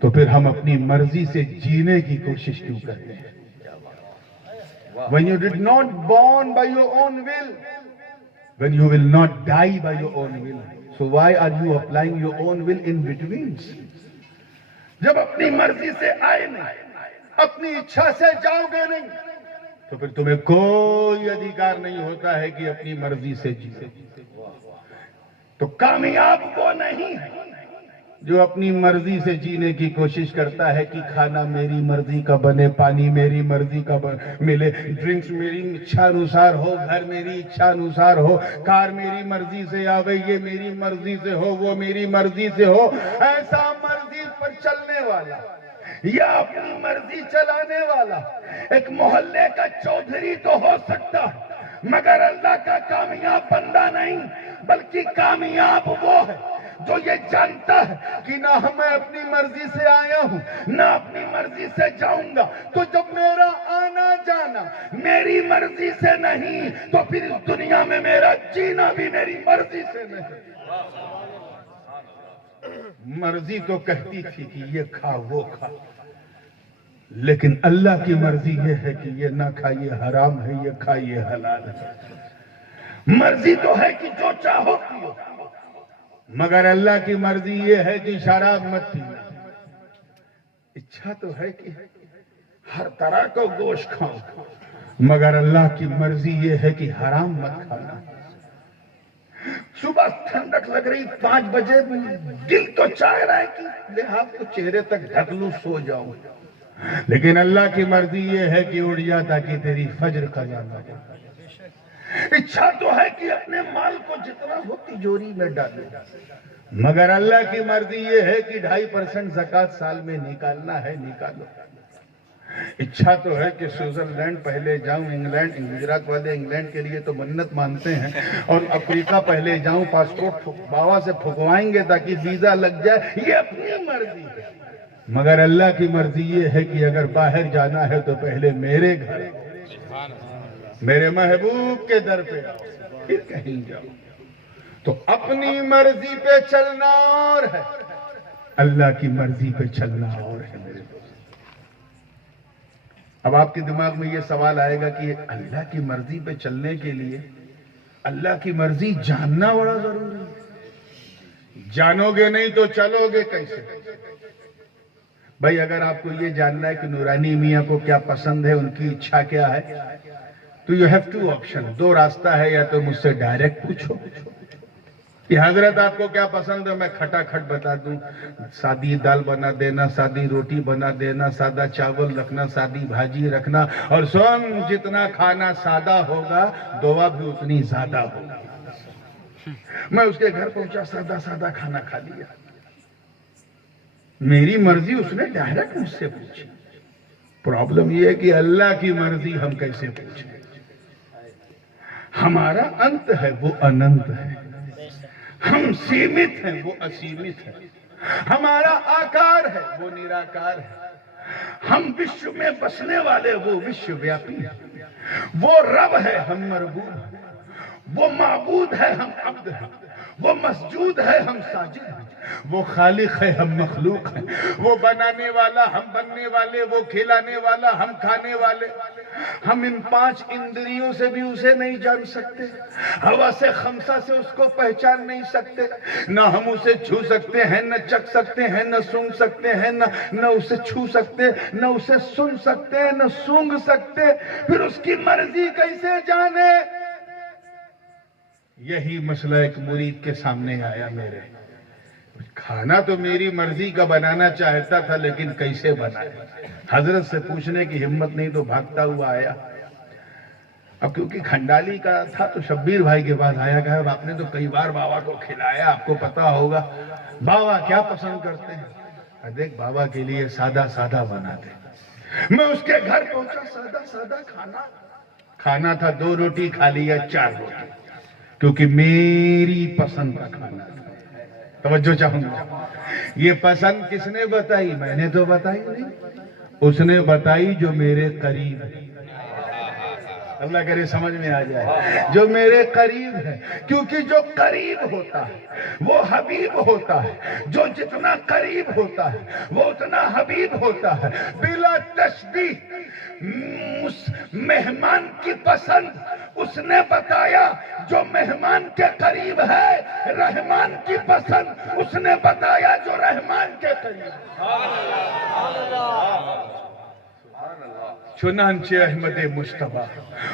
تو پھر ہم اپنی مرضی سے جینے کی کوشش کیوں کرتے ہیں؟ When you did not born by your own will, when you will not die by your own will, so why are you applying your own will in between? جب اپنی مرضی سے آئے نہیں، اپنی اچھا سے جاؤ گے نہیں، تو پھر تمہیں کوئی ادھیکار نہیں ہوتا ہے کہ اپنی مرضی سے جیتے۔ تو کامیاب وہ نہیں ہے جو اپنی مرضی سے جینے کی کوشش کرتا ہے کہ کھانا میری مرضی کا بنے، پانی میری مرضی کا ملے، ڈرنکس میری اچھا انوسار ہو، گھر میری اچھا انوسار ہو، کار میری مرضی سے آوے، یہ میری مرضی سے ہو، وہ میری مرضی سے ہو۔ ایسا مرضی پر چلنے والا یا اپنی مرضی چلانے والا ایک محلے کا چودھری تو ہو سکتا ہے، مگر اللہ کا کامیاب بندہ نہیں، بلکہ کامیاب وہ ہے جو یہ جانتا ہے کہ نہ میں اپنی مرضی سے آیا ہوں، نہ اپنی مرضی سے جاؤں گا، تو جب میرا آنا جانا میری مرضی سے نہیں تو پھر اس دنیا میں میرا جینا بھی میری مرضی سے نہیں۔ مرضی تو کہتی تھی کہ یہ کھا وہ کھا، لیکن اللہ کی مرضی یہ ہے کہ یہ نہ کھا یہ حرام ہے، یہ کھا یہ حلال ہے۔ مرضی تو ہے کہ جو چاہو پیو، مگر اللہ کی مرضی یہ ہے کہ شراب مت پینا۔ اچھا تو ہے کہ ہر طرح کا گوشت کھاؤ، مگر اللہ کی مرضی یہ ہے کہ حرام مت کھانا۔ صبح ٹھنڈک لگ رہی 5 بجے، دل تو چاہ رہا ہے کہ لحاظ کو چہرے تک ڈھک لوں سو جاؤں، لیکن اللہ کی مرضی یہ ہے کہ اٹھ جا تاکہ تیری فجر قضا نہ ہو۔ اچھا تو ہے کہ اپنے مال کو جتنا ہو تجوری میں ڈالے، مگر اللہ کی مرضی یہ ہے کہ 2.5% زکوٰۃ سال میں نکالنا ہے، نکالو۔ اچھا تو ہے کہ سوئٹزرلینڈ پہلے جاؤں، انگلینڈ، گجرات والے انگلینڈ کے لیے تو منت مانتے ہیں، اور افریقہ پہلے جاؤں، پاسپورٹ بابا سے پھکوائیں گے تاکہ ویزا لگ جائے، یہ اپنی مرضی ہے۔ مگر اللہ کی مرضی یہ ہے کہ اگر باہر جانا ہے تو پہلے میرے گھر، میرے محبوب کے در پہ آؤ، پھر کہیں جاؤ۔ تو اپنی مرضی پہ چلنا اور ہے، اللہ کی مرضی پہ چلنا اور ہے میرے دوست۔ اب آپ کے دماغ میں یہ سوال آئے گا کہ اللہ کی مرضی پہ چلنے کے لیے اللہ کی مرضی جاننا بڑا ضروری ہے، جانو گے نہیں تو چلو گے کیسے؟ بھائی اگر آپ کو یہ جاننا ہے کہ نورانی میاں کو کیا پسند ہے، ان کی اچھا کیا ہے، تو یو ہیو 2 آپشن، 2 راستہ ہے، یا تو مجھ سے ڈائریکٹ پوچھو کہ حضرت آپ کو کیا پسند ہے، میں کھٹا کھٹ بتا دوں، سادی دال بنا دینا، سادی روٹی بنا دینا، سادہ چاول رکھنا، سادی بھاجی رکھنا، اور سن جتنا کھانا سادہ ہوگا دعا بھی اتنی زیادہ ہوگی۔ میں اس کے گھر پہنچا، سادہ سادہ کھانا کھا لیا، میری مرضی اس نے ڈائریکٹ مجھ سے پوچھی۔ پرابلم یہ ہے کہ اللہ کی مرضی ہم کیسے پوچھیں؟ ہمارا انت ہے، وہ اننت ہے، ہم سیمت ہیں، وہ اسیمت ہے، ہمارا آکار ہے، وہ نراکار ہے، ہم وشو میں بسنے والے، وہ وشو ویاپی ہے، وہ رب ہے، ہم مربوب ہیں، وہ معبود ہے، ہم عبد ہیں، وہ مسجود ہے، ہم ساجد ہیں، وہ خالق ہے، ہم مخلوق ہیں، وہ بنانے والا، ہم بننے والے، وہ کھلانے والا، ہم کھانے والے۔ ہم ان 5 اندریوں سے بھی اسے نہیں جان سکتے، ہوا سے خمسہ سے اس کو پہچان نہیں سکتے، نہ ہم اسے چھو سکتے ہیں، نہ چکھ سکتے ہیں، نہ سونگ سکتے ہیں، نہ اسے چھو سکتے، نہ اسے سن سکتے، نہ سونگ سکتے، پھر اس کی مرضی کیسے جانے؟ یہی مسئلہ ایک مرید کے سامنے آیا میرے، کھانا تو میری مرضی کا بنانا چاہتا تھا لیکن کیسے بنائے؟ حضرت سے پوچھنے کی ہمت نہیں تو بھاگتا ہوا آیا۔ اب کیونکہ کھنڈالی کا تھا تو شبیر بھائی کے پاس آیا، کہا آپ نے تو کئی بار بابا کو کھلایا، آپ کو پتا ہوگا بابا کیا پسند کرتے ہیں۔ دیکھ بابا کے لیے سادہ سادہ بنا دے۔ میں اس کے گھر پہنچا، سادہ سادہ کھانا تھا، 2 روٹی کھا لیا، 4 روٹی، کیونکہ میری پسند کا کھانا تھا۔ توجہ چاہوں گا، یہ پسند کس نے بتائی؟ میں نے تو بتائی نہیں، اس نے بتائی جو میرے قریب ہے۔ اللہ کرے سمجھ میں آ جائے، جو میرے قریب ہے، کیونکہ جو قریب ہوتا ہے وہ حبیب ہوتا ہے، جو جتنا قریب ہوتا ہے وہ اتنا حبیب ہوتا ہے، بلا تشبیہ۔ اس مہمان کی پسند اس نے بتایا جو مہمان کے قریب ہے، رحمان کی پسند اس نے بتایا جو رحمان کے قریب ہے۔ چنانچہ احمد مجتبیٰ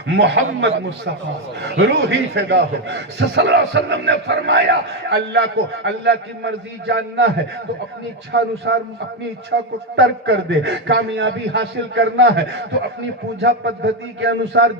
محمد مصطفیٰ روحی فدا ہو صلی اللہ علیہ وسلم نے فرمایا، اللہ کی مرضی جاننا ہے تو اپنی اچھا انوسار اپنی اچھا کو ترک کر دے، کامیابی حاصل کرنا ہے تو اپنی پوجا پدھتی کے انوسار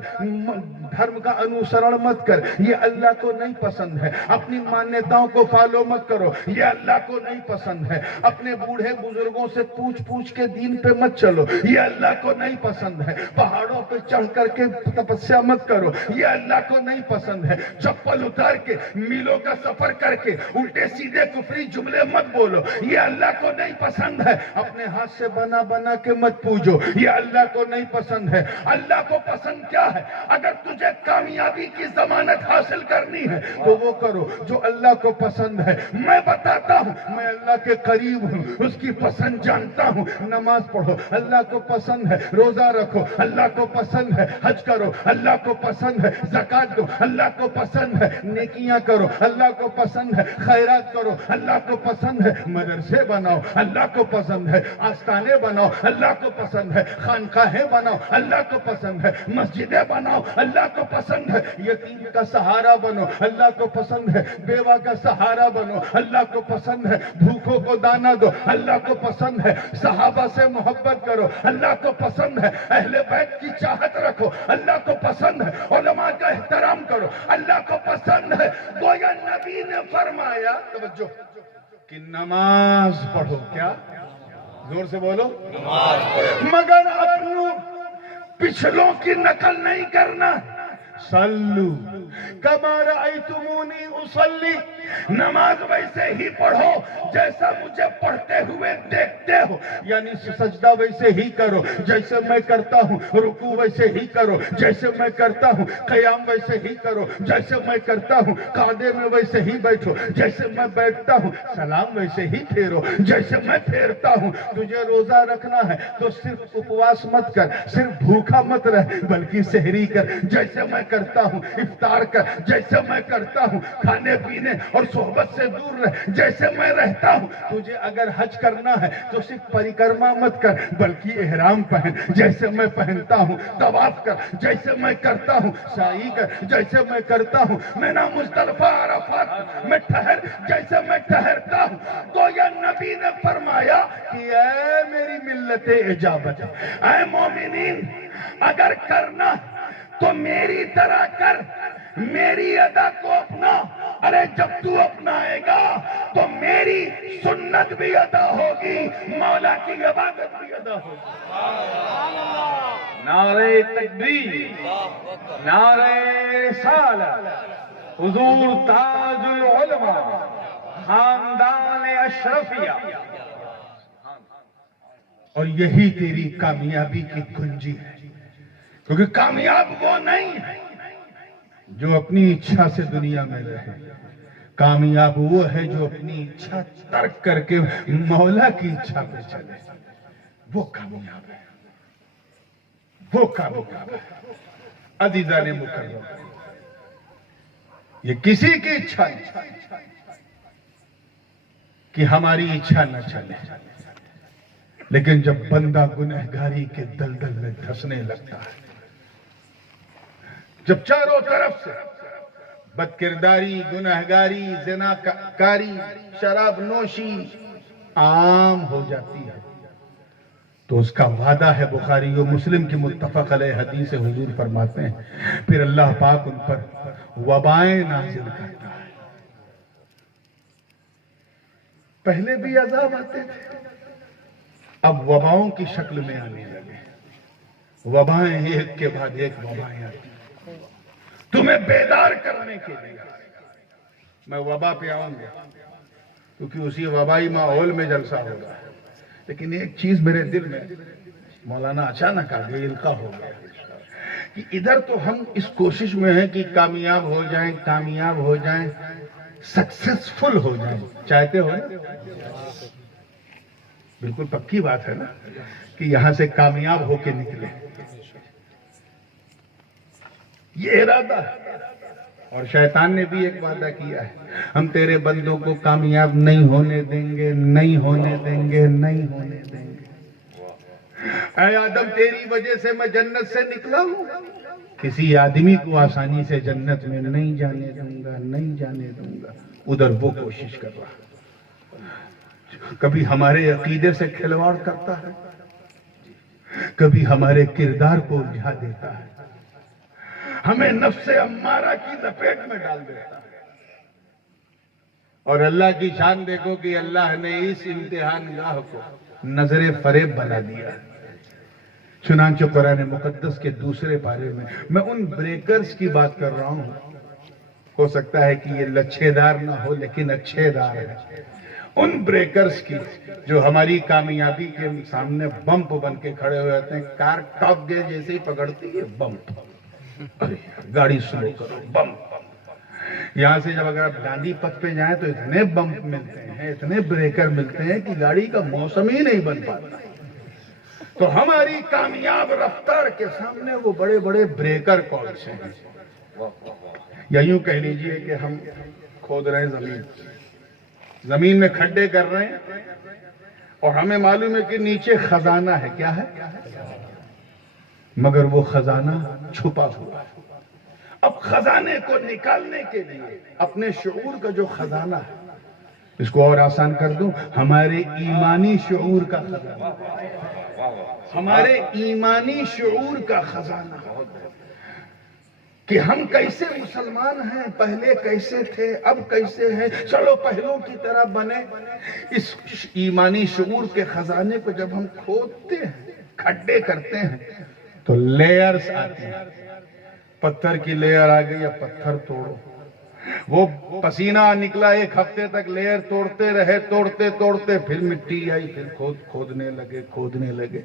دھرم کا انوسرن مت کر، یہ اللہ کو نہیں پسند ہے، اپنی مانیتاؤں کو فالو مت کرو، یہ اللہ کو نہیں پسند ہے، اپنے بوڑھے بزرگوں سے پوچھ کے دین پہ مت چلو، یہ اللہ کو نہیں پسند ہے، پہاڑوں پہ چڑھ کر کے تپسیا مت کرو، یہ اللہ کو نہیں پسند ہے، چپل اتار کے میلوں کا سفر کر کے الٹے سیدھے کفری جملے مت بولو، یہ اللہ کو نہیں پسند ہے، اپنے ہاتھ سے بنا کے مت پوجو، یہ اللہ کو نہیں پسند ہے۔ اللہ کو پسند کیا ہے؟ اگر تجھے کامیابی کی ضمانت حاصل کرنی ہے تو وہ کرو جو اللہ کو پسند ہے۔ میں بتاتا ہوں، میں اللہ کے قریب ہوں، اس کی پسند جانتا ہوں، نماز پڑھو اللہ کو پسند ہے، روزہ رکھو اللہ کو پسند ہے، حج کرو اللہ کو پسند ہے، زکات دو اللہ کو پسند ہے، نیکیاں کرو اللہ کو پسند ہے، خیرات کرو اللہ کو پسند ہے، مدرسے بناؤ اللہ کو پسند ہے، آستانے بناؤ اللہ کو پسند ہے، خانقاہیں بناؤ اللہ کو پسند ہے، مسجدیں بناؤ اللہ کو پسند ہے، یتیم کا سہارا بنو اللہ کو پسند ہے، بیوہ کا سہارا بنو اللہ کو پسند ہے، بھوکوں کو دانا دو اللہ کو پسند ہے، صحابہ سے محبت کرو اللہ کو پسند ہے، اہل بیت کی چاہت رکھو اللہ کو پسند ہے، علماء کا احترام کرو اللہ کو پسند ہے۔ گویا نبی نے فرمایا، توجہ، کہ نماز پڑھو، کیا؟ زور سے بولو، نماز پڑھو، مگر اپنوں پچھلوں کی نقل نہیں کرنا۔ صلو کما رأیتمونی اصلی، نماز ویسے ہی پڑھو جیسا مجھے پڑھتے ہوئے دیکھتے ہو، یعنی سجدہ ویسے ہی کرو جیسے میں کرتا ہوں، رکوع ویسے ہی کرو جیسے میں کرتا ہوں، قیام ویسے ہی کرو جیسے میں کرتا ہوں، قعدے میں ویسے ہی بیٹھو جیسے میں بیٹھتا ہوں، سلام ویسے ہی پھیرو جیسے میں پھیرتا ہوں۔ تجھے روزہ رکھنا ہے تو صرف اپواس مت کر، صرف بھوکا مت رہ، بلکہ سحری کر جیسے میں کرتا ہوں، افطار کر جیسے میں کرتا ہوں، کھانے پینے اور صحبت سے دور رہ جیسے میں رہتا ہوں۔ تجھے اگر حج کرنا ہے تو صرف پریکرما مت کر، بلکہ احرام پہن جیسے میں پہنتا ہوں، طواف کر جیسے میں کرتا ہوں، سعی کر جیسے میں کرتا ہوں، مینا مزدلفہ عرفات میں ٹھہر جیسے میں ٹھہرتا ہوں۔ گویا نبی نے فرمایا کہ اے میری ملت اجابت، اے مومنین، اگر کرنا تو میری طرح کر، میری ادا کو اپنا۔ ارے جب تو اپنائے گا تو میری سنت بھی ادا ہوگی، مولا کی عبادت بھی ادا ہوگی۔ نعرہ تکبیر، نعرہ رسالت، حضور تاج العلماء، خاندان اشرفیہ۔ اور یہی تیری کامیابی کی کنجی ہے، کیونکہ کامیاب وہ نہیں ہے جو اپنی اچھا سے دنیا میں رہے، کامیاب وہ ہے جو اپنی اچھا ترک کر کے مولا کی اچھا پہ چلے، وہ کامیاب ہے، وہ کامیاب ہے۔ عزیزان مکرم، یہ کسی کی اچھا نہیں کہ ہماری اچھا نہ چلے، لیکن جب بندہ گنہگاری کے دلدل میں دھسنے لگتا ہے، جب چاروں طرف سے بدکرداری، گنہگاری، زناکاری، شراب نوشی عام ہو جاتی ہے، تو اس کا وعدہ ہے، بخاری و مسلم کی متفق علیہ حدیث حضور فرماتے ہیں، پھر اللہ پاک ان پر وبائیں نازل کرتا ہے۔ پہلے بھی عذاب آتے تھے، اب وباؤں کی شکل میں آنے لگے، وبائیں ایک کے بعد ایک وبائیں آتی، تمہیں بیدار کرنے کے لیے۔ میں وبا پہ آؤں گا کیونکہ اسی وبائی ماحول میں جلسہ ہوگا، لیکن ایک چیز میرے دل میں مولانا اچانک آگے القاء ہو گیا کہ ادھر تو ہم اس کوشش میں ہیں کہ کامیاب ہو جائیں سکسیسفل ہو جائیں. چاہتے ہو نا؟ بالکل پکی بات ہے نا کہ یہاں سے کامیاب ہو کے نکلے. یہ ارادہ ہے. اور شیطان نے بھی ایک وعدہ کیا ہے، ہم تیرے بندوں کو کامیاب نہیں ہونے دیں گے. اے آدم، تیری وجہ سے میں جنت سے نکلا ہوں، کسی آدمی کو آسانی سے جنت میں نہیں جانے دوں گا. ادھر وہ کوشش کر رہا، کبھی ہمارے عقیدے سے کھلواڑ کرتا ہے، کبھی ہمارے کردار کو الجھا دیتا ہے، ہمیں نفس امارہ کی لپیٹ میں ڈال دیتا ہے. اور اللہ کی شان دیکھو کہ اللہ نے اس امتحان گاہ کو نظر فریب بنا دیا. چنانچہ قرآن مقدس کے دوسرے پارے میں ان بریکرز کی بات کر رہا ہوں. ہو سکتا ہے کہ یہ لچھے دار نہ ہو لیکن اچھے دار ہیں. ان بریکرز کی جو ہماری کامیابی کے سامنے بمپ بن کے کھڑے ہوئے ہوتے ہیں. کار ٹاپ گیئر جیسے ہی پکڑتی ہے بمپ، گاڑی سلو کرو بمپ. یہاں سے جب اگر آپ گاندھی پتھ پہ جائیں تو اتنے بمپ ملتے ہیں، اتنے بریکر ملتے ہیں کہ گاڑی کا موسم ہی نہیں بن پاتا. تو ہماری کامیاب رفتار کے سامنے وہ بڑے بڑے بریکر کون سے ہیں؟ یا یوں کہہ لیجئے کہ ہم کھود رہے ہیں زمین میں کھڈے کر رہے ہیں اور ہمیں معلوم ہے کہ نیچے خزانہ ہے. کیا ہے؟ مگر وہ خزانہ چھپا ہوا ہے. اب خزانے کو نکالنے کے لیے اپنے شعور کا جو خزانہ ہے، اس کو اور آسان کر دوں، ہمارے ایمانی شعور کا خزانہ، ہمارے ایمانی شعور کا خزانہ، کہ ہم کیسے مسلمان ہیں، پہلے کیسے تھے، اب کیسے ہیں. چلو پہلوں کی طرح بنے. اس ایمانی شعور کے خزانے کو جب ہم کھودتے ہیں، کھڈے کرتے ہیں، تو لیئرز آتی ہیں. پتھر کی لیئر آ گئی، اب پتھر توڑو. وہ پسینہ نکلا، ایک ہفتے تک لیئر توڑتے رہے، توڑتے پھر مٹی آئی، پھر کھودنے لگے.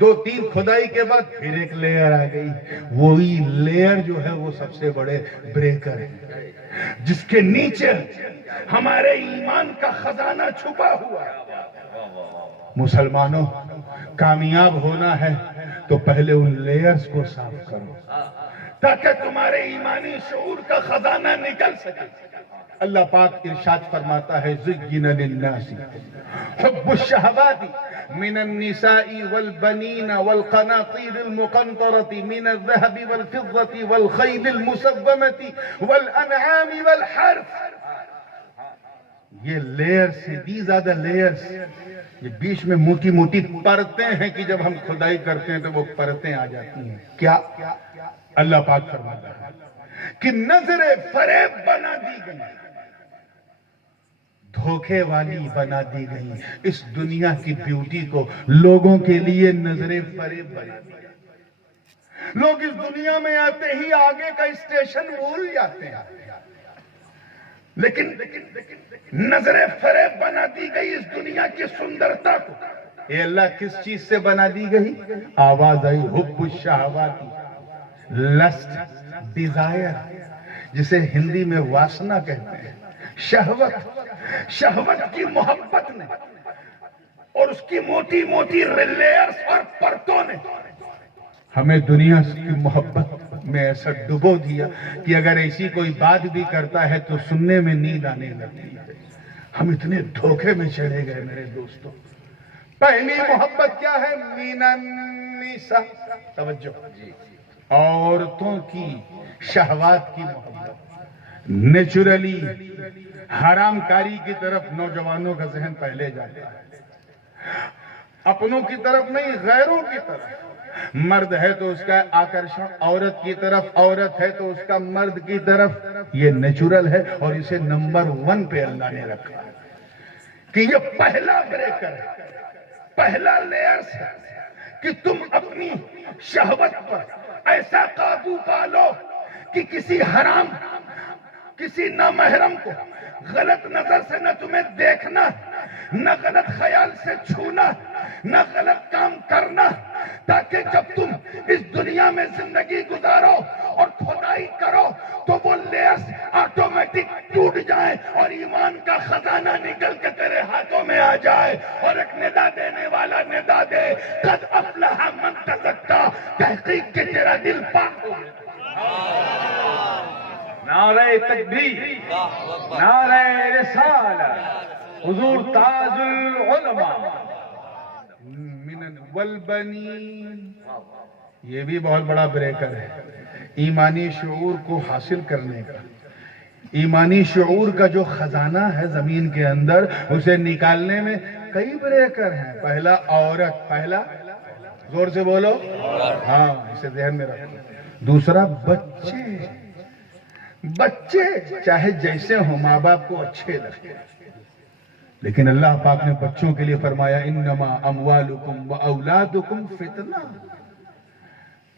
2-3 کھدائی کے بعد پھر ایک لیئر آ گئی. وہی لیئر جو ہے وہ سب سے بڑے بریکر ہے، جس کے نیچے ہمارے ایمان کا خزانہ چھپا ہوا ہے. مسلمانوں، کامیاب ہونا ہے تو پہلے ان لیئرز کو صاف کرو تاکہ تمہارے ایمانی شعور کا خزانہ نکل سکے. اللہ پاک ارشاد فرماتا ہے، زُيِّنَ لِلنَّاسِ حُبُّ الشَّهَوَاتِ مِنَ النِّسَاءِ وَالْبَنِينَ وَالْقَنَاطِيرِ الْمُقَنطَرَةِ مِنَ الذَّهَبِ وَالْفِضَّةِ وَالْخَيْلِ الْمُسَوَّمَةِ وَالْأَنْعَامِ وَالْحَرْثِ. یہ layers, these are the layers. یہ بیچ میں موٹی موٹی پرتیں ہیں کہ جب ہم کھدائی کرتے ہیں تو وہ پرتیں آ جاتی ہیں. کیا؟ اللہ پاک فرماتا ہے کہ نظر فریب بنا دی گئی، دھوکے والی بنا دی گئی. اس دنیا کی بیوٹی کو لوگوں کے لیے نظر فریب بنا دی گئی. لوگ اس دنیا میں آتے ہی آگے کا اسٹیشن بھول جاتے ہیں، لیکن نظر فریب بنا دی گئی اس دنیا کی سندرتا کو. اے اللہ، کس چیز سے بنا دی گئی؟ آواز آئی، حب الشہوات، لسٹ، ڈیزائر، جسے ہندی میں واسنا کہتے ہیں. شہوت کی محبت نے اور اس کی موٹی موٹی لیئرز اور پرتوں نے ہمیں دنیا کی محبت میں ایسا ڈبو دیا کہ اگر ایسی کوئی بات بھی کرتا ہے تو سننے میں نیند آنے لگتی ہے. ہم اتنے دھوکے میں چلے گئے میرے دوستوں. پہلی محبت کیا ہے؟ من النساء، توجہ، عورتوں کی شہوات کی محبت. نیچرلی حرام کاری کی طرف نوجوانوں کا ذہن پہلے جاتا ہے، اپنوں کی طرف نہیں، غیروں کی طرف. مرد ہے تو اس کا آکرشن عورت کی طرف، عورت ہے تو اس کا مرد کی طرف. یہ نیچرل ہے اور اسے نمبر 1 پہ اللہ نے رکھا کہ یہ پہلا بریکر ہے، پہلا لیئرز ہے کہ تم اپنی شہوت پر ایسا قابو پالو کہ کسی حرام، کسی نامحرم کو غلط نظر سے نہ تمہیں دیکھنا، نہ غلط خیال سے چھونا، نہ غلط کام کرنا، تاکہ جب تم اس دنیا میں زندگی کے تیرے ہاتھوں میں آ جائے اور ایک ندا دینے والا ندا دے، قد افلح من تزکا، تحقیق کے تیرا دل پاک ہو گیا۔ نعرہ تکبیر، نعرہ رسالت، حضور تاج العلماء۔ من والبنین، یہ بھی بہت بڑا بریکر ہے ایمانی شعور کو حاصل کرنے کا۔ ایمانی شعور کا جو خزانہ ہے زمین کے اندر، اسے نکالنے میں کئی بریکر ہیں۔ پہلا عورت، پہلا زور سے بولو، ہاں اسے ذہن میں رکھو۔ دوسرا بچے، بچے چاہے جیسے ہوں ماں باپ کو اچھے لگے، لیکن اللہ پاک نے بچوں کے لیے فرمایا انما اموالکم و اولادکم فتنہ،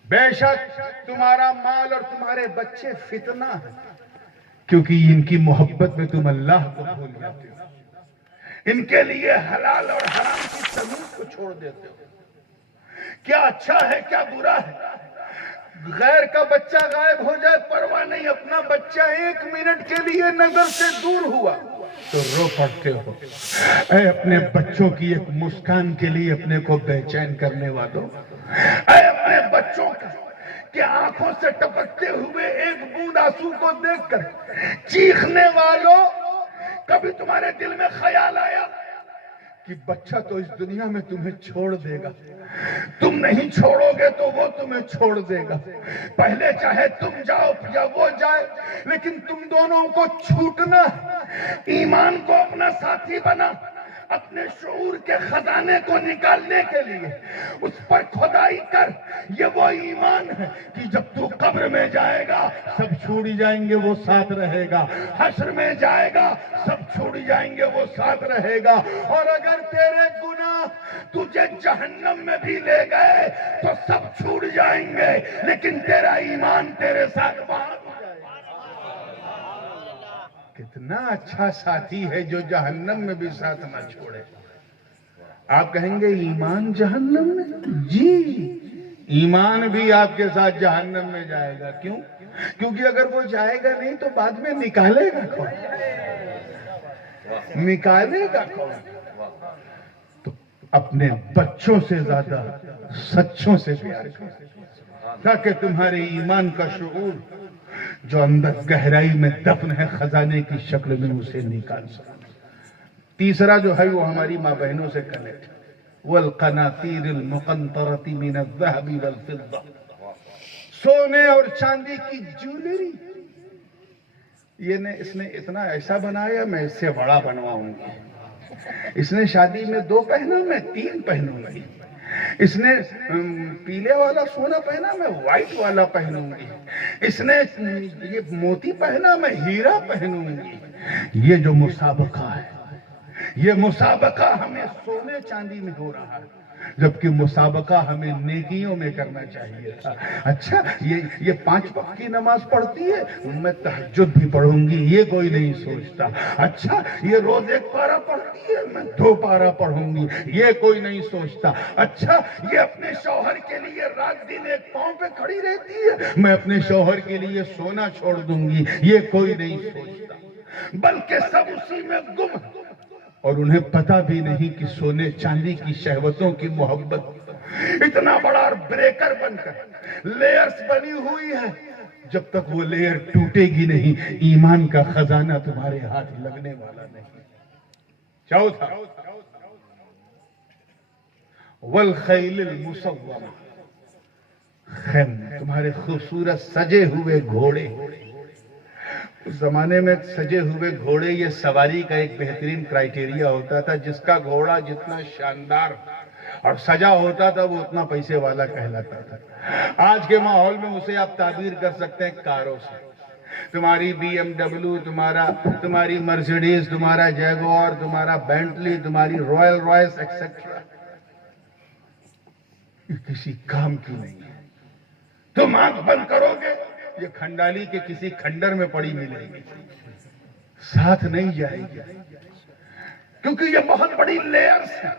بے شک تمہارا مال اور تمہارے بچے فتنہ ہے، کیونکہ ان کی محبت میں تم اللہ کو بھول جاتے ہو، ان کے لیے حلال اور حرام کی تمیز کو چھوڑ دیتے ہو۔ کیا اچھا ہے کیا برا ہے، غیر کا بچہ غائب ہو جائے پرواہ نہیں، اپنا بچہ ایک منٹ کے لیے نظر سے دور ہوا تو رو پڑتے ہو۔ اے اپنے بچوں کی ایک مسکان کے لیے اپنے کو بے چین کرنے والوں، اے اپنے بچوں کے آنکھوں سے ٹپکتے ہوئے ایک بوند آنسو کو دیکھ کر چیخنے والوں، کبھی تمہارے دل میں خیال آیا کہ بچہ تو اس دنیا میں تمہیں چھوڑ دے گا، تم نہیں چھوڑو گے تو وہ تمہیں چھوڑ دے گا، پہلے چاہے تم جاؤ یا وہ جائے، لیکن تم دونوں کو چھوٹنا ہے۔ ایمان کو اپنا ساتھی بنا، اپنے شعور کے خزانے کو نکالنے کے لیے اس پر کھدائی کر۔ یہ وہ ایمان ہے کہ جب تو قبر میں جائے گا سب چھوڑی جائیں گے وہ ساتھ رہے گا، حشر میں جائے گا سب چھوڑی جائیں گے وہ ساتھ رہے گا، اور اگر تیرے گناہ تجھے جہنم میں بھی لے گئے تو سب چھوڑ جائیں گے، لیکن تیرا ایمان تیرے ساتھ وہاں۔ کتنا اچھا ساتھی ہے جو جہنم میں بھی ساتھ نہ چھوڑے۔ آپ کہیں گے ایمان جہنم میں؟ جی، ایمان بھی آپ کے ساتھ جہنم میں جائے گا۔ کیوں؟ کیونکہ اگر وہ جائے گا نہیں تو بعد میں نکالے گا کون؟ نکالے گا کون؟ تو اپنے بچوں سے زیادہ سچوں سے پیار کرو، تاکہ تمہارے ایمان کا شعور جو اندر گہرائی میں دفن ہے خزانے کی شکل میں اسے نکال سکے۔ تیسرا جو ہے وہ ہماری ماں بہنوں سے کنیکٹ، والقناطیر المقنطرۃ من الذهب والفضہ، سونے اور چاندی کی جویلری۔ اس نے اتنا ایسا بنایا میں اس سے بڑا بنواؤں گی، اس نے شادی میں 2 پہنا میں 3 پہنوں گی، اس نے پیلے والا سونا پہنا میں وائٹ والا پہنوں گی، اس نے یہ موتی پہنا میں ہیرا پہنوں گی۔ یہ جو مسابقہ ہے، یہ مسابقہ ہمیں سونے چاندی میں ہو رہا ہے، جبکہ مسابقہ ہمیں نیکیوں میں کرنا چاہیے تھا۔ اچھا یہ 5 وقت کی نماز پڑھتی ہے، میں تہجد بھی پڑھوں گی، یہ کوئی نہیں سوچتا۔ اچھا یہ روز 1 پارہ پڑھتی ہے، میں 2 پارہ پڑھوں گی، یہ کوئی نہیں سوچتا۔ اچھا یہ اپنے شوہر کے لیے رات دن 1 پاؤں پہ کھڑی رہتی ہے، میں اپنے شوہر کے لیے سونا چھوڑ دوں گی، یہ کوئی نہیں سوچتا۔ بلکہ سب اسی میں گم، اور انہیں پتہ بھی نہیں کہ سونے چاندی کی شہوتوں کی محبت اتنا بڑا بریکر بن کر لیئرز بنی ہوئی ہے، جب تک وہ لیئر ٹوٹے گی نہیں ایمان کا خزانہ تمہارے ہاتھ لگنے والا نہیں۔ چوتھا، والخیل المسومہ، خیم، تمہارے خوبصورت سجے ہوئے گھوڑے۔ اس زمانے میں سجے ہوئے گھوڑے یہ سواری کا ایک بہترین کرائیٹیریا ہوتا تھا، جس کا گھوڑا جتنا شاندار اور سجا ہوتا تھا وہ اتنا پیسے والا کہلاتا تھا۔ آج کے ماحول میں اسے آپ تعبیر کر سکتے ہیں کاروں سے، تمہاری BMW، تمہاری مرسیڈیز، تمہارا جیگوار، تمہارا بینٹلی، تمہاری رائل رائس ایکسیٹرا، یہ کسی کام کی نہیں ہے۔ تم آنکھ بند کرو گے یہ کھنڈالی کے کسی کھنڈر میں پڑی ملے گی، ساتھ نہیں جائے گی، کیونکہ یہ بہت بڑی لیئرز ہے۔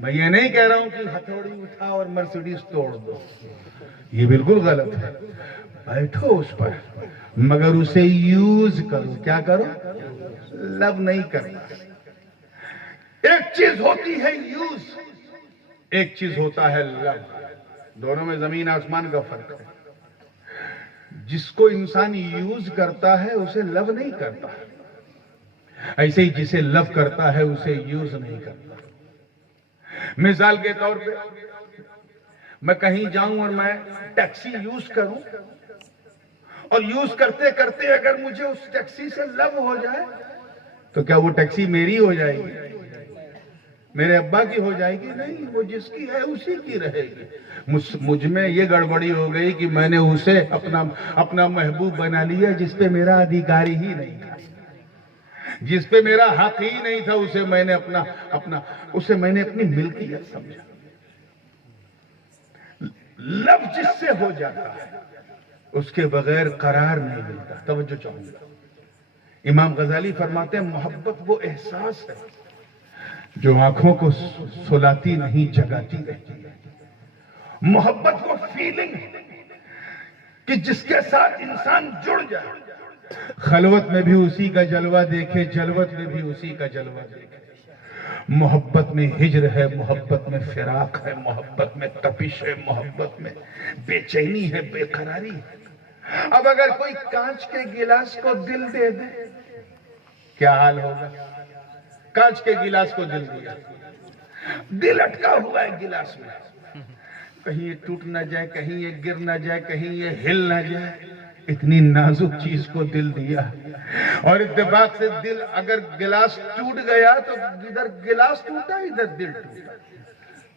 میں یہ نہیں کہہ رہا ہوں کہ ہتھوڑی اٹھا اور مرسیڈیز توڑ دو، یہ بالکل غلط ہے، بیٹھو اس پر، مگر اسے یوز کرو۔ کیا کرو؟ لو نہیں کرنا، ایک چیز ہوتی ہے یوز، ایک چیز ہوتا ہے لو. دونوں میں زمین آسمان کا فرق ہے. جس کو انسان یوز کرتا ہے اسے لو نہیں کرتا، ایسے ہی جسے لو کرتا ہے اسے یوز نہیں کرتا. مثال کے طور پہ میں کہیں جاؤں اور میں ٹیکسی یوز کروں، اور یوز کرتے کرتے اگر مجھے اس ٹیکسی سے لو ہو جائے تو کیا وہ ٹیکسی میری ہو جائے گی؟ میرے ابا کی ہو جائے گی؟ نہیں، وہ جس کی ہے اسی کی رہے گی. مجھ میں یہ گڑبڑی ہو گئی کہ میں نے اسے اپنا محبوب بنا لیا جس پہ میرا ادھیکاری ہی نہیں تھا، جس پہ میرا حق ہی نہیں تھا. اسے میں نے اپنی ملکیت سمجھا. لفظ جس سے ہو جاتا ہے اس کے بغیر قرار نہیں ملتا. توجہ چاہوں گا. امام غزالی فرماتے ہیں محبت وہ احساس ہے جو آنکھوں کو سلاتی نہیں جگاتی رہتی ہے. محبت وہ فیلنگ ہے کہ جس کے ساتھ انسان جڑ جائے، خلوت میں بھی اسی کا جلوہ دیکھے، جلوت میں بھی اسی کا جلوہ دیکھے. محبت میں ہجر ہے، محبت میں فراق ہے، محبت میں تپش ہے، محبت میں بے چینی ہے، بے قراری ہے. اب اگر کوئی کانچ کے گلاس کو دل دے دے کیا حال ہوگا؟ کانچ کے گلاس کو دل دیا، دل اٹکا ہوا ہے گلاس میں، کہیں یہ ٹوٹ نہ جائے، کہیں یہ گر نہ جائے، کہیں یہ ہل نہ جائے. اتنی نازک چیز کو دل دیا، اور اتفاق سے دل اگر گلاس ٹوٹ گیا تو ادھر گلاس ٹوٹا ادھر دل ٹوٹا.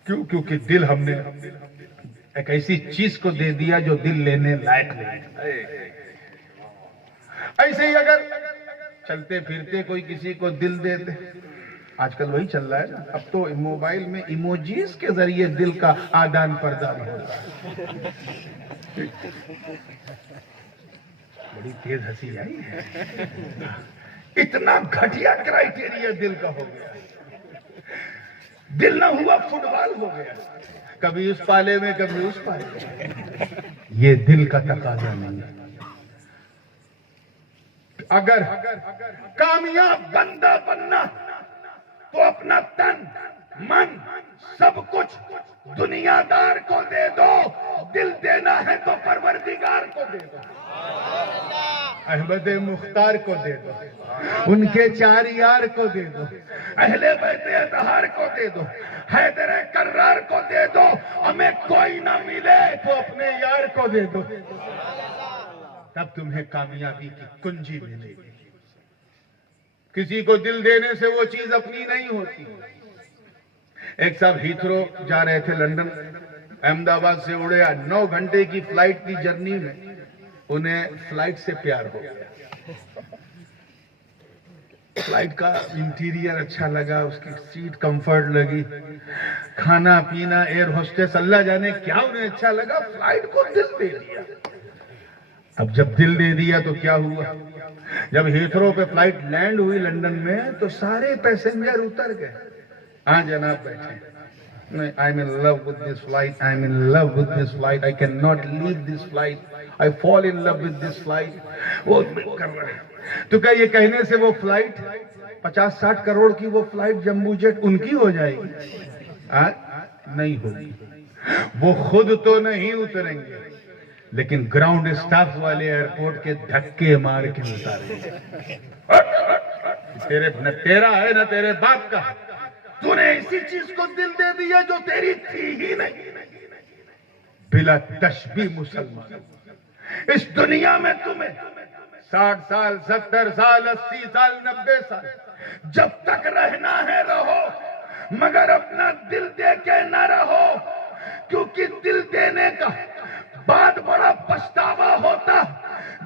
کیوں؟ کیونکہ دل ہم نے ایک ایسی چیز کو دے دیا جو دل لینے لائق نہیں. ایسے ہی اگر چلتے پھرتے کوئی کسی کو دل دے دے، آج کل وہی چل رہا ہے نا. اب تو موبائل میں ایموجیز کے ذریعے دل کا آدان پردان ہوتا ہے. بڑی تیز ہنسی آئی ہے. اتنا گھٹیا کرائیٹیریا دل کا ہو گیا. دل نہ ہوا فٹ بال ہو گیا، کبھی اس پالے میں کبھی اس پالے میں. یہ دل کا تقاضا نہیں ہے. اگر کامیاب بندہ بننا تو اپنا تن من سب کچھ دنیا دار کو دے دو. دل دینا ہے تو پروردگار کو دے دو، احمد مختار کو دے دو، ان کے چار یار کو دے دو، اہل بیت اطہار کو دے دو، حیدر کرار کو دے دو. ہمیں کوئی نہ ملے تو اپنے یار کو دے دو، تب تمہیں کامیابی کی کنجی ملے گی. کسی کو دل دینے سے وہ چیز اپنی نہیں ہوتی. ایک صاحب ہیتھرو جا رہے تھے لندن، احمد آباد سے اڑے، 9 گھنٹے کی فلائٹ کی جرنی میں انہیں فلائٹ سے پیار ہو گیا. فلائٹ کا انٹیریئر اچھا لگا، اس کی سیٹ کمفرٹ لگی، کھانا پینا ایئر ہوسٹس اللہ جانے کیا انہیں اچھا لگا، فلائٹ کو دل دے دیا. اب جب دل دے دیا تو کیا ہوا؟ جب ہیتھرو پہ فلائٹ لینڈ ہوئی لندن میں تو سارے پیسنجر اتر گئے. ہاں جناب بیٹھے. I'm in love with this flight, I'm in love with this flight, I cannot leave this flight, I fall in love with this flight. وہ کر رہا ہے تو کیا یہ کہنے سے وہ فلائٹ 50-60 کروڑ کی وہ فلائٹ جمبو جیٹ ان کی ہو جائے گی؟ نہیں ہوگی. وہ خود تو نہیں اتریں گے لیکن گراؤنڈ اسٹاف والے ایئرپورٹ کے دھکے مار کے اتاریں گے. نہ تیرا ہے نہ تیرے باپ کا، تو نے اسی چیز کو دل دے دیا جو تیری تھی ہی نہیں. بلا تشبیہ مسلمان اس دنیا میں تمہیں 60 سال 70 سال 80 سال 90 سال جب تک رہنا ہے رہو، مگر اپنا دل دے کے نہ رہو، کیونکہ دل دینے کا بعد بڑا پچھتاوا ہوتا.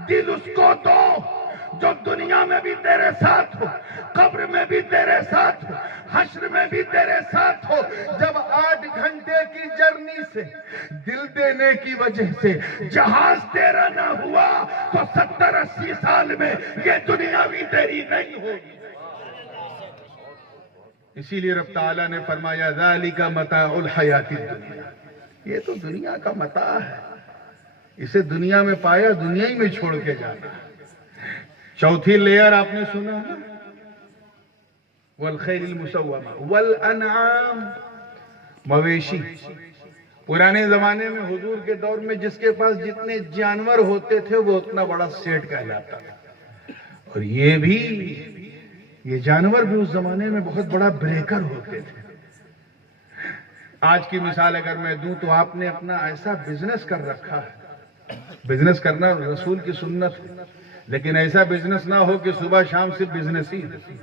دل اس کو دو جو دنیا میں بھی تیرے ساتھ ہو، قبر میں بھی تیرے ساتھ ہو، حشر میں بھی تیرے ساتھ ہو. جب 8 گھنٹے کی جرنی سے دل دینے کی وجہ سے جہاز تیرا نہ ہوا تو 70-80 سال میں یہ دنیا بھی تیری نہیں ہوگی. اسی لیے رب تعالیٰ نے فرمایا ذالک متاع الحیات الدنیا، یہ تو دنیا کا متاع ہے، اسے دنیا میں پایا دنیا ہی میں چھوڑ کے جانا. چوتھی لیئر آپ نے سنا والخیل المسومہ والانعام، مویشی۔ پرانے زمانے میں حضور کے دور میں جس کے پاس جتنے جانور ہوتے تھے وہ اتنا بڑا سیٹ کہلاتا تھا، اور یہ جانور بھی اس زمانے میں بہت بڑا بریکر ہوتے تھے۔ آج کی مثال اگر میں دوں تو آپ نے اپنا ایسا بزنس کر رکھا ہے، بزنس کرنا رسول کی سنت ہے، لیکن ایسا بزنس نہ ہو کہ صبح شام صرف بزنس ہی ہے،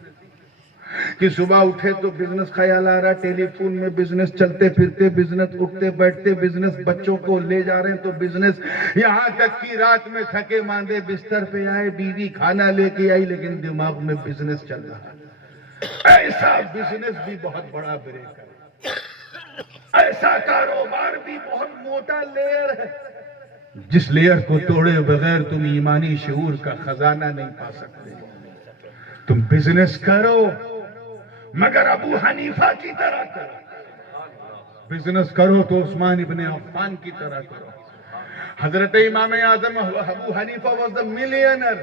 کہ صبح اٹھے تو بزنس خیال آ رہا، ٹیلی فون میں بزنس، چلتے پھرتے بزنس، اٹھتے بیٹھتے بزنس، بچوں کو لے جا رہے ہیں تو بزنس، یہاں تک کہ رات میں تھکے ماندے بستر پہ آئے، بیوی کھانا لے کے آئی لیکن دماغ میں بزنس چل رہا ہے۔ ایسا بزنس بھی بہت بڑا بریکر ہے، ایسا کاروبار بھی بہت موٹا لیئر ہے، جس لیئر کو توڑے بغیر تم ایمانی شعور کا خزانہ نہیں پا سکتے۔ تم بزنس کرو مگر ابو حنیفہ کی طرح کرو، بزنس کرو تو عثمان ابن عفان کی طرح کرو۔ حضرت امام اعظم ابو حنیفہ واز the millionaire،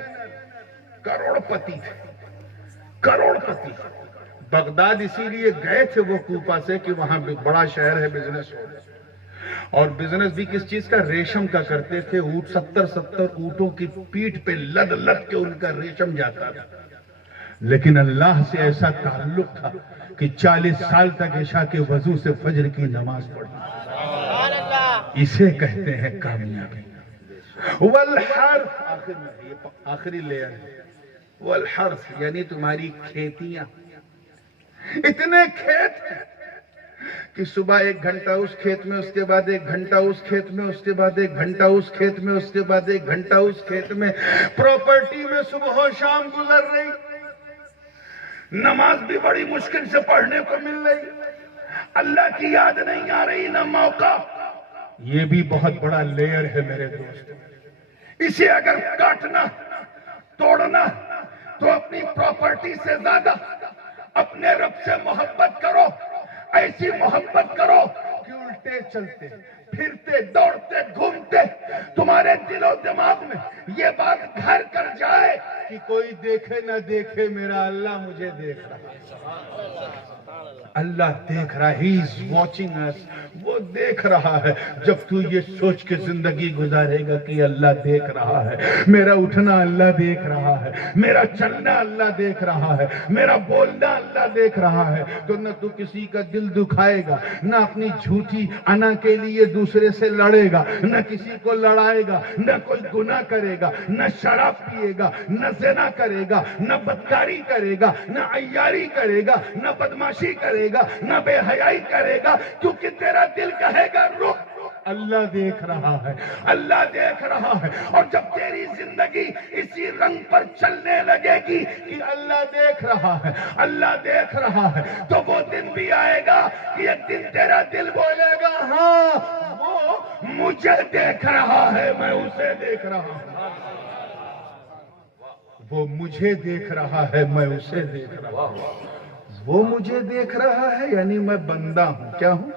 کروڑ پتی تھے، کروڑ پتی۔ بغداد اسی لیے گئے تھے وہ کوفہ سے کہ وہاں بڑا شہر ہے، بزنس ہو، اور بزنس بھی کس چیز کا؟ ریشم کا کرتے تھے۔ اونٹ 70 اونٹوں کی پیٹھ پہ لد لد کے ان کا ریشم جاتا تھا، لیکن اللہ سے ایسا تعلق تھا کہ 40 سال تک عشاء کے وضو سے فجر کی نماز پڑھی۔ اسے کہتے ہیں کامیابی۔ والحرث، آخر میں یہ آخری لیئر ہے، والحرث یعنی تمہاری کھیتیاں۔ اتنے کھیت ہیں کہ صبح 1 گھنٹہ اس کھیت میں، اس کے بعد 1 گھنٹہ اس کھیت میں، اس کے بعد 1 گھنٹہ اس کھیت میں، اس کے بعد 1 گھنٹہ اس کھیت میں، پراپرٹی میں صبح و شام گزر رہی، نماز بھی بڑی مشکل سے پڑھنے کو مل رہی، اللہ کی یاد نہیں آ رہی، نہ موقع۔ یہ بھی بہت بڑا لیئر ہے میرے دوست۔ اسے اگر کاٹنا توڑنا تو اپنی پراپرٹی سے زیادہ اپنے رب سے محبت کرو، ایسی محبت کرو کہ الٹے چلتے پھرتے دوڑتے گھومتے تمہارے دل و دماغ میں یہ بات گھر کر جائے کہ کوئی دیکھے نہ دیکھے میرا اللہ مجھے دیکھ رہا ہے، اللہ دیکھ رہا ہے، ہی از واچنگ اس، وہ دیکھ رہا ہے۔ جب تو یہ سوچ کے زندگی گزارے گا کہ اللہ دیکھ رہا ہے، میرا اٹھنا اللہ دیکھ رہا ہے، میرا چلنا اللہ دیکھ رہا ہے، میرا بولنا اللہ دیکھ رہا ہے، تو نہ تو کسی کا دل دکھائے گا، نہ اپنی جھوٹی انا کے لیے دوسرے سے لڑے گا، نہ کسی کو لڑائے گا، نہ کوئی گناہ کرے گا، نہ شراب پیے گا، نہ زنا کرے گا، نہ بدکاری کرے گا، نہ عیاری کرے گا، نہ بدماشی کرے گا، نہ بے حیائی کرے گا، کیونکہ تیرا دل کہے گا رک، اللہ دیکھ رہا ہے، اللہ دیکھ رہا ہے۔ اور جب تیری زندگی اسی رنگ پر چلنے لگے گی کہ اللہ دیکھ رہا ہے، اللہ دیکھ رہا ہے، تو وہ دن بھی آئے گا کہ ایک دن تیرا دل بولے گا ہاں وہ مجھے دیکھ رہا ہے، میں اسے دیکھ رہا ہوں، وہ مجھے دیکھ رہا ہے، میں اسے دیکھ رہا ہوں۔ وہ مجھے دیکھ رہا ہے یعنی میں بندہ ہوں، کیا ہوں؟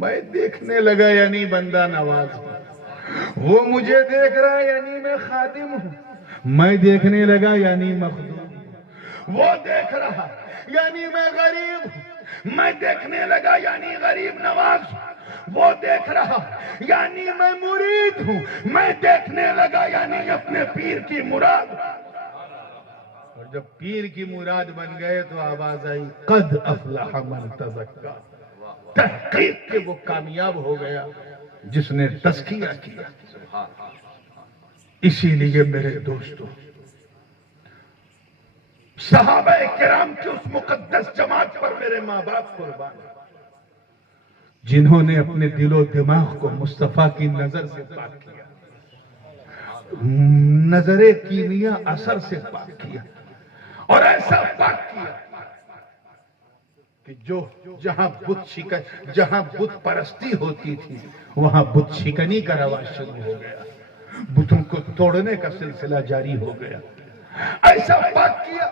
میں دیکھنے لگا یعنی بندہ نواز ہوں۔ وہ مجھے دیکھ رہا ہے یعنی میں خادم ہوں، میں دیکھنے لگا یعنی مخدوم ہوں۔ وہ دیکھ رہا یعنی میں غریب ہوں، میں دیکھنے لگا یعنی غریب نواز ہوں۔ وہ دیکھ رہا یعنی میں مرید ہوں، میں دیکھنے لگا یعنی اپنے پیر کی مراد۔ اور جب پیر کی مراد بن گئے تو آواز آئی قد افلح من تزکا، تحقیق کہ وہ کامیاب ہو گیا جس نے تزکیہ کیا۔ اسی لیے میرے دوستو، صحابہ کرام کی اس مقدس جماعت پر میرے ماں باپ قربان، جنہوں نے اپنے دل و دماغ کو مصطفیٰ کی نظر سے پاک کیا، نظر کیمیا اثر سے پاک کیا، اور ایسا پاک کیا کہ جہاں بت پرستی ہوتی تھی وہاں بت شکنی کا رواج شروع ہو گیا، بتوں کو توڑنے کا سلسلہ جاری ہو گیا۔ ایسا پاک کیا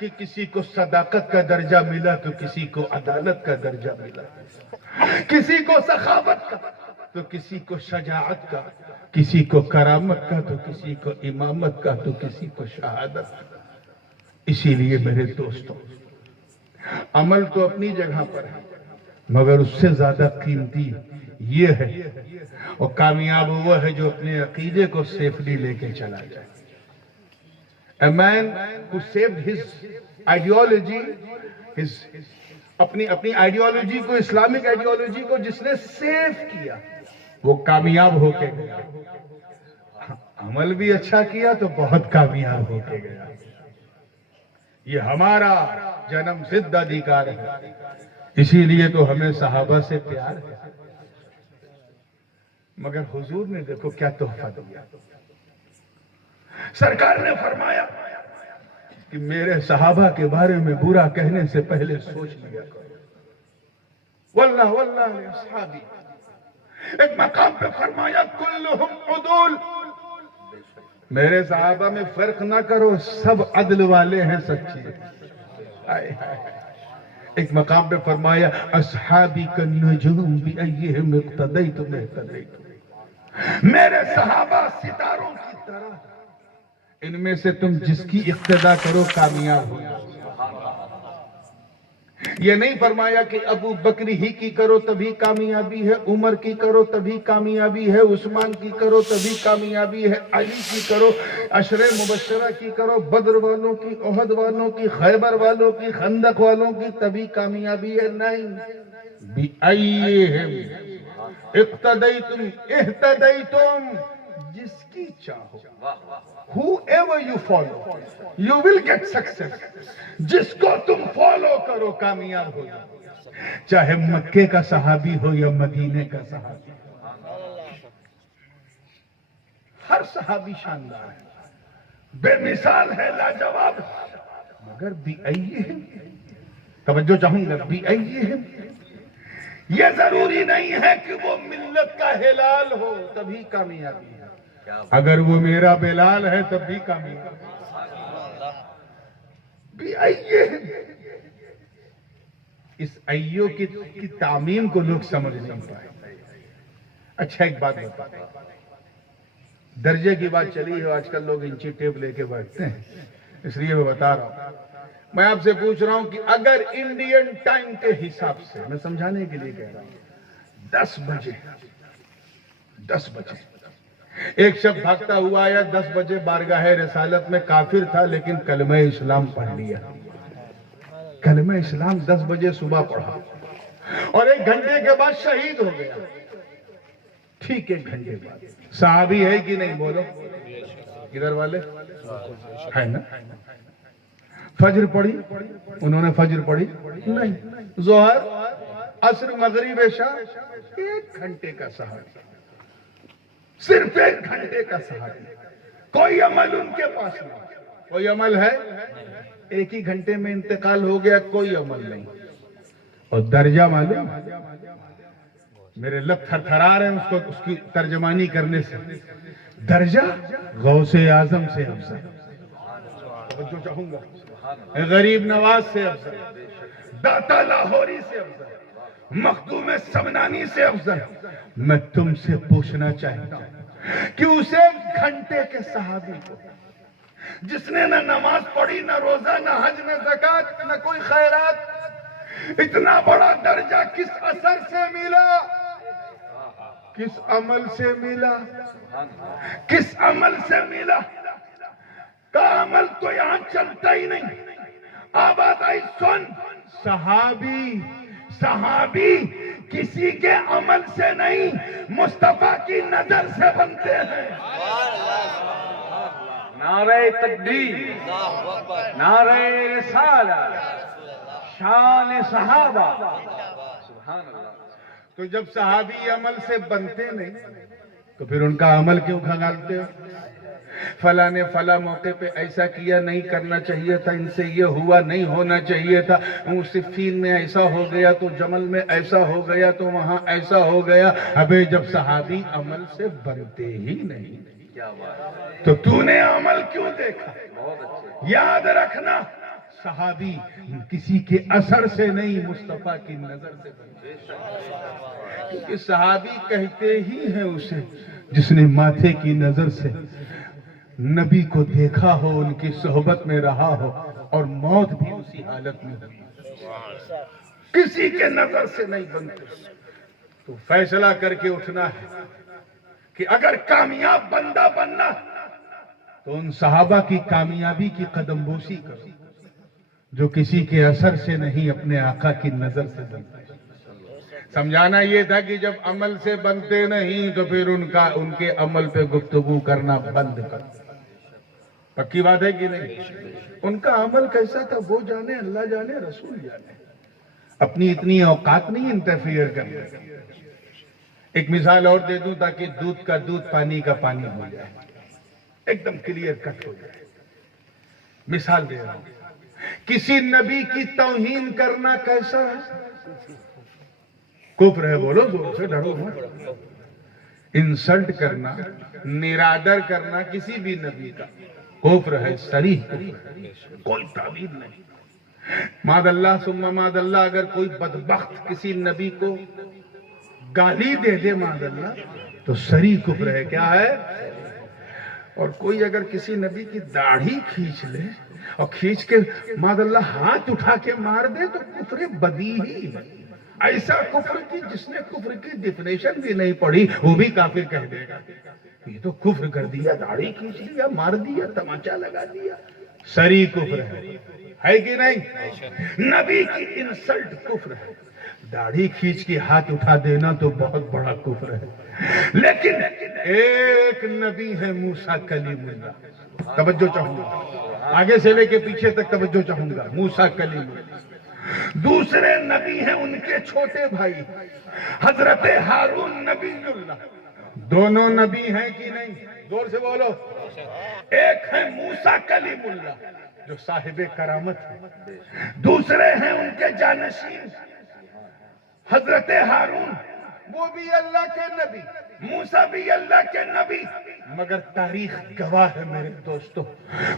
کہ کسی کو صداقت کا درجہ ملا تو کسی کو عدالت کا درجہ ملا، کسی کو سخاوت کا تو کسی کو شجاعت کا، کسی کو کرامت کا تو کسی کو امامت کا تو کسی کو شہادت کا۔ اسی لیے میرے دوستوں، عمل تو اپنی جگہ پر ہے، مگر اس سے زیادہ قیمتی یہ ہے، اور کامیاب وہ ہے جو اپنے عقیدے کو سیفلی لے کے چلا جائے. A man who saved his ideology, اپنی آئیڈیالوجی کو، اسلامک آئیڈیالوجی کو جس نے سیف کیا وہ کامیاب ہو کے گیا. عمل بھی اچھا کیا تو بہت کامیاب ہو کے گیا. یہ ہمارا جنم سدھ ادھیکار ہے، اسی لیے تو ہمیں صحابہ سے پیار ہے. مگر حضور نے دیکھو کیا تحفہ دیا. سرکار نے فرمایا کہ میرے صحابہ کے بارے میں برا کہنے سے پہلے سوچ لیا کرو. واللہ واللہ اصحابی. ایک مقام پہ فرمایا کلہم عدول، میرے صحابہ میں فرق نہ کرو، سب عدل والے ہیں، سچے. ایک مقام پہ فرمایا اصحابی کالنجوم بأیہم اقتدیتم اہتدیتم، میرے صحابہ ستاروں کی طرح، ان میں سے تم جس کی اقتدا کرو کامیاب ہو. یہ نہیں فرمایا کہ ابو بکر ہی کی کرو تبھی کامیابی ہے، عمر کی کرو تبھی کامیابی ہے، عثمان کی کرو تبھی کامیابی ہے، علی کی کرو، عشرہ مبشرہ کی کرو، بدر والوں کی، احد والوں کی، خیبر والوں کی، خندق والوں کی تبھی کامیابی ہے. نہیں، بِأَيِّهِمْ اقتدیتم اہتدیتم، جس کی چاہو، whoever you follow you will get success. جس کو تم فالو کرو کامیاب ہو جاؤ، چاہے مکے کا صحابی ہو یا مدینے کا صحابی. ہر صحابی شاندار ہے، بے مثال ہے، لاجواب ہے، مگر بِأَيِّهِمْ، توجہ چاہوں گا، بِأَيِّهِمْ. یہ ضروری نہیں ہے کہ وہ ملت کا ہلال ہو تبھی کامیابی ہے، اگر وہ میرا بلال ہے تب بھی کامیاب. اس ایو کی تعمیم کو لوگ سمجھ نہیں پائے. اچھا ایک بات بتا، درجے کی بات چلی ہے، آج کل لوگ انچی ٹیپ لے کے بیٹھتے ہیں، اس لیے میں بتا رہا ہوں. میں آپ سے پوچھ رہا ہوں کہ اگر انڈین ٹائم کے حساب سے، میں سمجھانے کے لیے کہہ رہا ہوں، 10 بجے ایک شخص بھاگتا ہوا آیا، 10 بجے بارگاہ رسالت میں، کافر تھا لیکن کلمہ اسلام پڑھ لیا. کلمہ اسلام 10 بجے صبح پڑھا اور 1 گھنٹے کے بعد شہید ہو گیا. ٹھیک 1 گھنٹے بعد صحابی ہے کہ نہیں؟ بولو ادھر والے ہے نا. فجر پڑھی انہوں نے؟ فجر پڑھی نہیں. ظہر، عصر، مغرب، عشاء، 1 گھنٹے کا صحابی، صرف 1 گھنٹے کا صحابی. کوئی عمل ان کے پاس نہیں. کوئی عمل ہے؟ 1 ہی گھنٹے میں انتقال ہو گیا، کوئی عمل نہیں. اور درجہ معلوم، میرے لب تھر تھرا رہے ہیں اس کی ترجمانی کرنے سے. درجہ غوث اعظم سے افضل، جو چاہوں گا، غریب نواز سے افضل، داتا لاہوری سے افضل، مخدوم سمنانی سے افضل. میں تم سے پوچھنا چاہتا ہوں کہ اس 1 گھنٹے کے صحابی کو، جس نے نہ نماز پڑھی، نہ روزہ، نہ حج، نہ زکات، نہ کوئی خیرات، اتنا بڑا درجہ کس اثر سے ملا؟ کس عمل سے ملا؟ کس عمل سے ملا؟ کا عمل تو یہاں چلتا ہی نہیں. آباد آئی سن، صحابی کسی کے عمل سے نہیں، مصطفیٰ کی نظر سے بنتے ہیں. نعرہ تکبیر، نعرہ رسالت، شان صحابہ. سبحان اللہ. تو جب صحابی عمل سے بنتے نہیں تو پھر ان کا عمل کیوں کھنگالتے ہو؟ فلاں نے فلاں موقع پہ ایسا کیا، نہیں کرنا چاہیے تھا، ان سے یہ ہوا، نہیں ہونا چاہیے تھا، صفین میں ایسا ہو گیا تو جمل میں ایسا ہو گیا تو وہاں ایسا ہو گیا. ابے جب صحابی عمل سے بنتے ہی نہیں تو تو نے عمل کیوں دیکھا؟ یاد رکھنا، صحابی کسی کے اثر سے نہیں، مصطفیٰ کی نظر سے بنتے. کیونکہ صحابی کہتے ہی ہیں اسے جس نے ماتھے کی نظر سے نبی کو دیکھا ہو، ان کی صحبت میں رہا ہو اور موت بھی اسی حالت میں ہوئی. کسی کے نظر سے نہیں بنتے. تو فیصلہ کر کے اٹھنا ہے کہ اگر کامیاب بندہ بننا تو ان صحابہ کی کامیابی کی قدم بوسی کرو جو کسی کے اثر سے نہیں اپنے آقا کی نظر سے بنتے. سمجھانا یہ تھا کہ جب عمل سے بنتے نہیں تو پھر ان کے عمل پہ گفتگو کرنا بند کر. پکی بات ہے کہ نہیں؟ ان کا عمل کیسا تھا وہ جانے، اللہ جانے، رسول جانے. اپنی اتنی اوقات نہیں انٹرفیئر کرنے. ایک مثال اور دے دوں تاکہ دودھ کا دودھ پانی کا پانی ہو جائے، ایک دم کلیئر کٹ ہو جائے. مثال دے رہا ہوں. کسی نبی کی توہین کرنا کیسا ہے؟ کفر ہے. بولو زور سے، ڈرو مت. انسلٹ کرنا، نرادر کرنا کسی بھی نبی کا کفر ہے، صریح کفر ہے، کوئی تعویل نہیں. ماد اللہ ثم ماد اللہ اگر کوئی بدبخت کسی نبی کو گالی دے دے ماد اللہ تو صریح کفر ہے. کیا ہے؟ اور کوئی اگر کسی نبی کی داڑھی کھینچ لے اور کھینچ کے ماد اللہ ہاتھ اٹھا کے مار دے تو کفر بدیہی ہے. ایسا کفر کی جس نے کفر کی ڈیفینیشن بھی نہیں پڑھی وہ بھی کافر کہہ دے گا. یہ تو کفر کر دیا، داڑھی کھینچ لیا، مار دیا، تماچا لگا دیا. صریح کفر ہے کہ نہیں؟ نبی کی انسلٹ کفر ہے. داڑھی کھینچ کے ہاتھ اٹھا دینا تو بہت بڑا کفر ہے. لیکن ایک نبی ہے موسیٰ کلیم اللہ. توجہ چاہوں گا، آگے سے لے کے پیچھے تک توجہ چاہوں گا. موسیٰ کلیم اللہ. دوسرے نبی ہیں ان کے چھوٹے بھائی حضرت ہارون نبی اللہ. دونوں نبی ہیں کہ نہیں؟ زور سے بولو. ایک ہے موسیٰ کلیم اللہ جو صاحب کرامت ہے، دوسرے ہیں ان کے جانشین حضرت ہارون. وہ بھی اللہ کے نبی، موسیٰ بھی اللہ کے نبی. مگر تاریخ گواہ ہے میرے دوستو،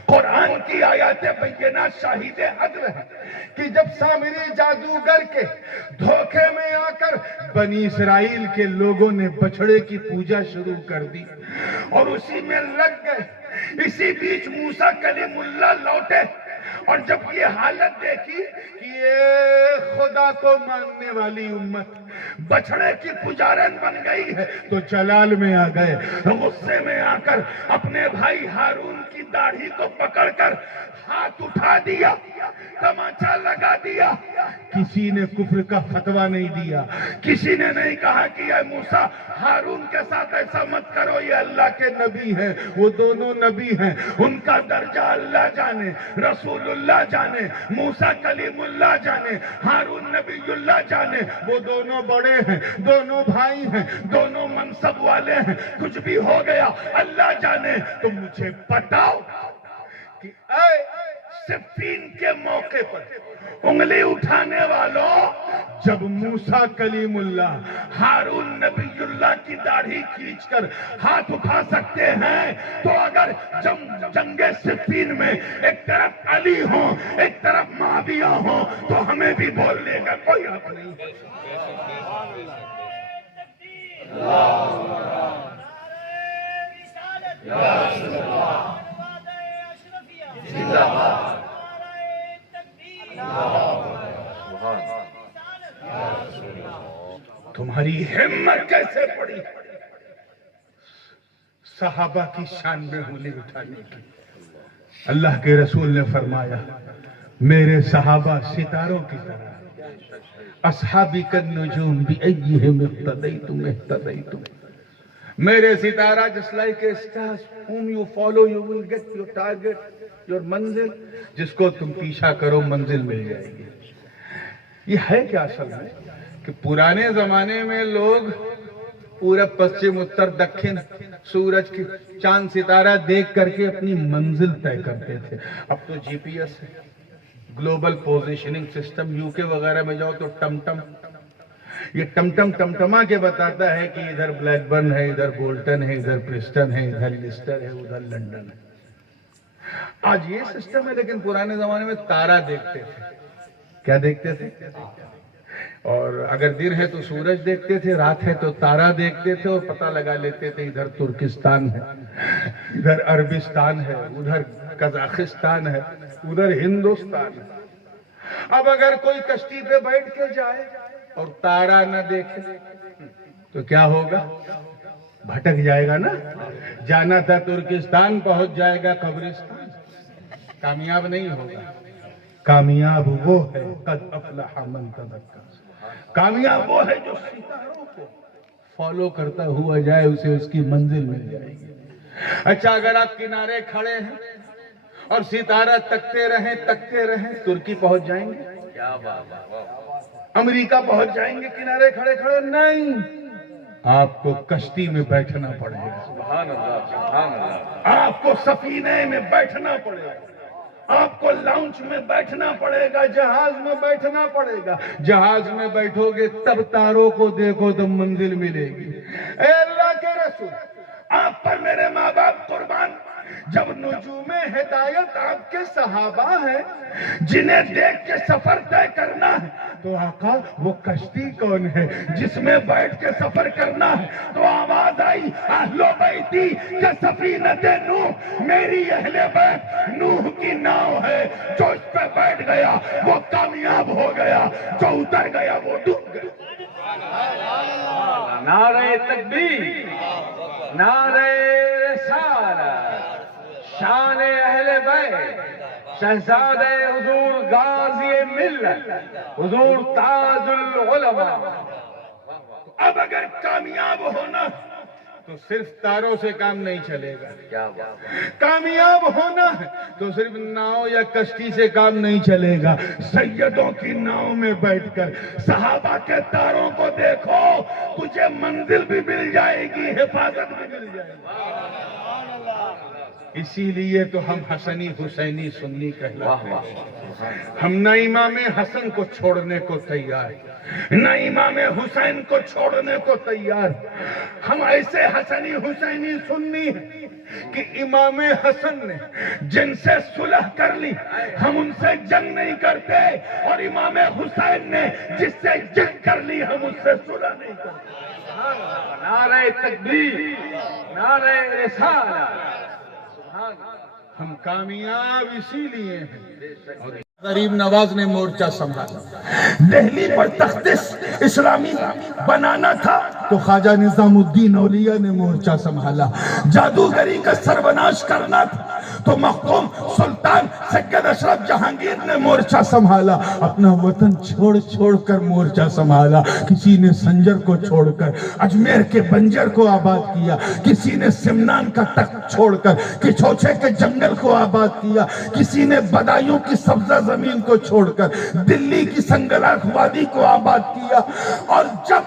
قرآن کی آیات بینات شاہد عدل ہے کہ جب سامری جادوگر کے دھوکے میں آ کر بنی اسرائیل کے لوگوں نے بچڑے کی پوجا شروع کر دی اور اسی میں لگ گئے. اسی بیچ موسیٰ کلیم اللہ لوٹے اور جب یہ حالت دیکھی کہ یہ خدا کو ماننے والی امت بچڑے کی پجارن بن گئی ہے تو جلال میں آ گئے. غصے میں آ کر اپنے بھائی ہارون کی داڑھی کو پکڑ کر ہاتھ اٹھا دیا، تماچا لگا دیا. کسی نے کفر کا فتویٰ نہیں دیا، کسی نے نہیں کہا کہ اے موسیٰ ہارون کے ساتھ ایسا مت کرو، یہ اللہ کے نبی ہیں. وہ دونوں نبی ہیں، ان کا درجہ اللہ جانے، رسول اللہ جانے، موسیٰ کلیم اللہ جانے، ہارون نبی اللہ جانے. وہ دونوں بڑے ہیں، دونوں بھائی ہیں، دونوں منصب والے ہیں. کچھ بھی ہو گیا اللہ جانے. تو مجھے بتاؤ کہ اے صفین کے موقع پر انگلی اٹھانے والوں، جب موسیٰ کلیم اللہ ہارون نبی اللہ کی داڑھی کھینچ کر ہاتھ اٹھا سکتے ہیں تو اگر جنگ صفین میں ایک طرف علی ہوں ایک طرف معاویہ ہوں تو ہمیں بھی بولنے کا کوئی حق نہیں. تمہاری ہمت کیسے پڑی صحابہ کی شان میں انگلی اٹھانے کی؟ اللہ کے رسول نے فرمایا میرے صحابہ ستاروں کی طرح، اصحابی کالنجوم بأیہم اقتدیتم اہتدیتم. میرے ستارہ just like a star whom you follow you will get your target, your منزل. جس کو تم پیچھا کرو منزل مل جائے گی. یہ ہے کیا اصل میں کہ پرانے زمانے میں لوگ پورب پشچم اتر دکھن سورج کی چاند ستارہ دیکھ کر کے اپنی منزل طے کرتے تھے. اب تو جی پی ایس ہے، گلوبل پوزیشننگ سسٹم. یو کے وغیرہ میں جاؤ تو ٹم ٹم، یہ ٹم ٹم ٹمٹما کے بتاتا ہے کہ ادھر بلیک برن ہے، ادھر بولٹن ہے، ادھر پرسٹن ہے، ادھر لسٹر ہے، ادھر لنڈن ہے. آج یہ سسٹم ہے. لیکن پرانے زمانے میں تارا دیکھتے تھے. کیا دیکھتے تھے؟ اور اگر دن ہے تو سورج دیکھتے تھے، رات ہے تو تارا دیکھتے تھے اور پتہ لگا لیتے تھے ادھر ترکستان ہے، ادھر عربستان ہے، ادھر قزاقستان ہے، ادھر ہندوستان ہے. اب اگر کوئی کشتی پہ بیٹھ کے جائے اور تارا نہ دیکھے تو کیا ہوگا؟ بھٹک جائے گا نا. جانا تھا ترکستان، پہنچ جائے گا قبرستان، کامیاب نہیں ہوگا. کامیاب وہ ہے قد افلح من تزکا، کامیاب وہ ہے جو ستاروں کو فالو کرتا ہوا جائے، اسے اس کی منزل مل جائے گی. اچھا اگر آپ کنارے کھڑے ہیں اور ستارہ تکتے رہیں ترکی پہنچ جائیں گے؟ کیا بات، امریکہ پہنچ جائیں گے کنارے کھڑے کھڑے؟ نہیں، آپ کو کشتی میں بیٹھنا پڑے گا. سبحان اللہ، سبحان اللہ. آپ کو سفینے میں بیٹھنا پڑے گا، آپ کو لاؤنج میں بیٹھنا پڑے گا، جہاز میں بیٹھنا پڑے گا. جہاز میں بیٹھو گے تب تاروں کو دیکھو تو منزل ملے گی. اے اللہ کے رسول، آپ پر میرے ماں باپ قربان. جب نجوم ہدایت آپ کے صحابہ ہیں جنہیں دیکھ کے سفر طے کرنا ہے، تو آقا وہ کشتی کون ہے جس میں بیٹھ کے سفر کرنا ہے؟ تو آواز آئی اہل بیتی کہ سفینۃ نوح، میری اہل بیت نوح کی ناؤ ہے. جو اس پہ بیٹھ گیا وہ کامیاب ہو گیا، جو اتر گیا وہ ڈوب گیا. نعرہ تکبیر، نعرہ رسالت، شان اہل بیت، شہزادہ حضور غازی ملت، حضور تاج العلماء. اب اگر کامیاب ہونا تو صرف تاروں سے کام نہیں چلے گا. کیا بات، کامیاب ہونا ہے تو صرف ناؤ یا کشتی سے کام نہیں چلے گا. سیدوں کی ناؤ میں بیٹھ کر صحابہ کے تاروں کو دیکھو، تجھے منزل بھی مل جائے گی، حفاظت بھی مل جائے گی. اسی لیے تو ہم حسنی حسینی سنی کہلاتے ہیں. ہم نہ امام حسن کو چھوڑنے کو تیار، نہ امام حسین کو چھوڑنے کو تیار. ہم ایسے حسنی حسینی سنی ہیں کہ امام حسن نے جن سے صلح کر لی ہم ان سے جنگ نہیں کرتے، اور امام حسین نے جس سے جنگ کر لی ہم اس سے صلح نہیں کرتے. نعرہ تکبیر، نعرہ رسالت. ہم کامیاب اسی لیے ہیں. اور غریب نواز نے مورچہ سنبھالا. دہلی پر تخت اسلامی بنانا تھا تو خواجہ نظام الدین اولیاء نے مورچہ سنبھالا. جادوگری کا سربناش کرنا تھا تو مخدوم سلطان سید اشرف جہانگیر نے مورچہ سنبھالا. اپنا وطن چھوڑ کر مورچہ سنبھالا. کسی نے سنجر کو چھوڑ کر اجمیر کے بنجر کو آباد کیا، کسی نے سمنان کا تخت چھوڑ کر کچھوچے کے جنگل کو آباد کیا، کسی نے بدایوں کی سبزہ زمین کو چھوڑ کر دلی کی سنگلاخ وادی کو آباد کیا. اور جب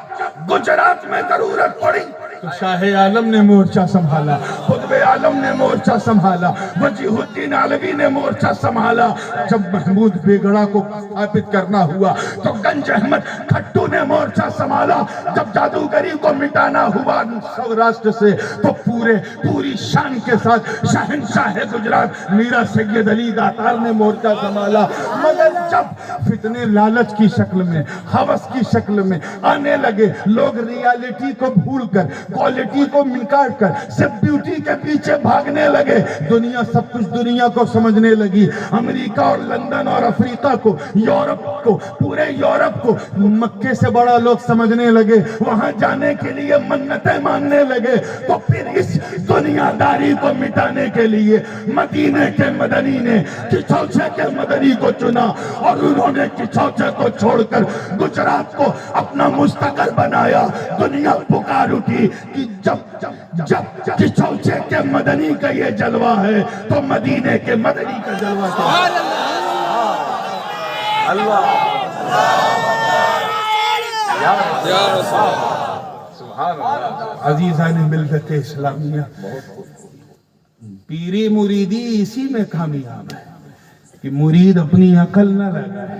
گجرات میں ضرورت پڑی تو شاہ عالم نے مورچہ سنبھالا، قطب عالم نے مورچہ سنبھالا، وجیہ الدین علوی نے مورچہ سنبھالا. جب محمود بیگڑا کو ثابت کرنا ہوا تو گنج احمد کھٹو نے مورچہ سنبھالا. جب جادوگری کو مٹانا ہوا سوراشٹر سے تو پوری شان کے ساتھ شہنشاہ گجرات میرا سید علی داتار نے مورچہ سنبھالا. مگر جب فتنے لالچ کی شکل میں، ہوس کی شکل میں آنے لگے، لوگ ریالٹی کو بھول کر کوالٹی کو مکاٹ کر صرف بیوٹی کے پیچھے بھاگنے لگے. دنیا سب کچھ دنیا کو سمجھنے لگی. امریکہ اور لندن اور افریقہ کو، یورپ کو، پورے یورپ کو مکے سے بڑا لوگ سمجھنے لگے. وہاں جانے کے لیے منتیں ماننے لگے. تو پھر اس دنیا داری کو مٹانے کے لیے مدینے کے مدنی نے کچھوچے کے مدنی کو چنا، اور انہوں نے کچھوچے کو چھوڑ کر گجرات کو اپنا مستقل بنایا. دنیا پکار اٹھی کہ جب کچھوچے کے مدنی کا یہ جلوہ ہے تو مدینے کے مدنی کا جلوہ کیا ہے؟ اللہ، یا رسول، سبحان اللہ. عزیزان ملت اسلامیہ، پیری مریدی اسی میں کامیاب ہے کہ مرید اپنی عقل نہ لگائے.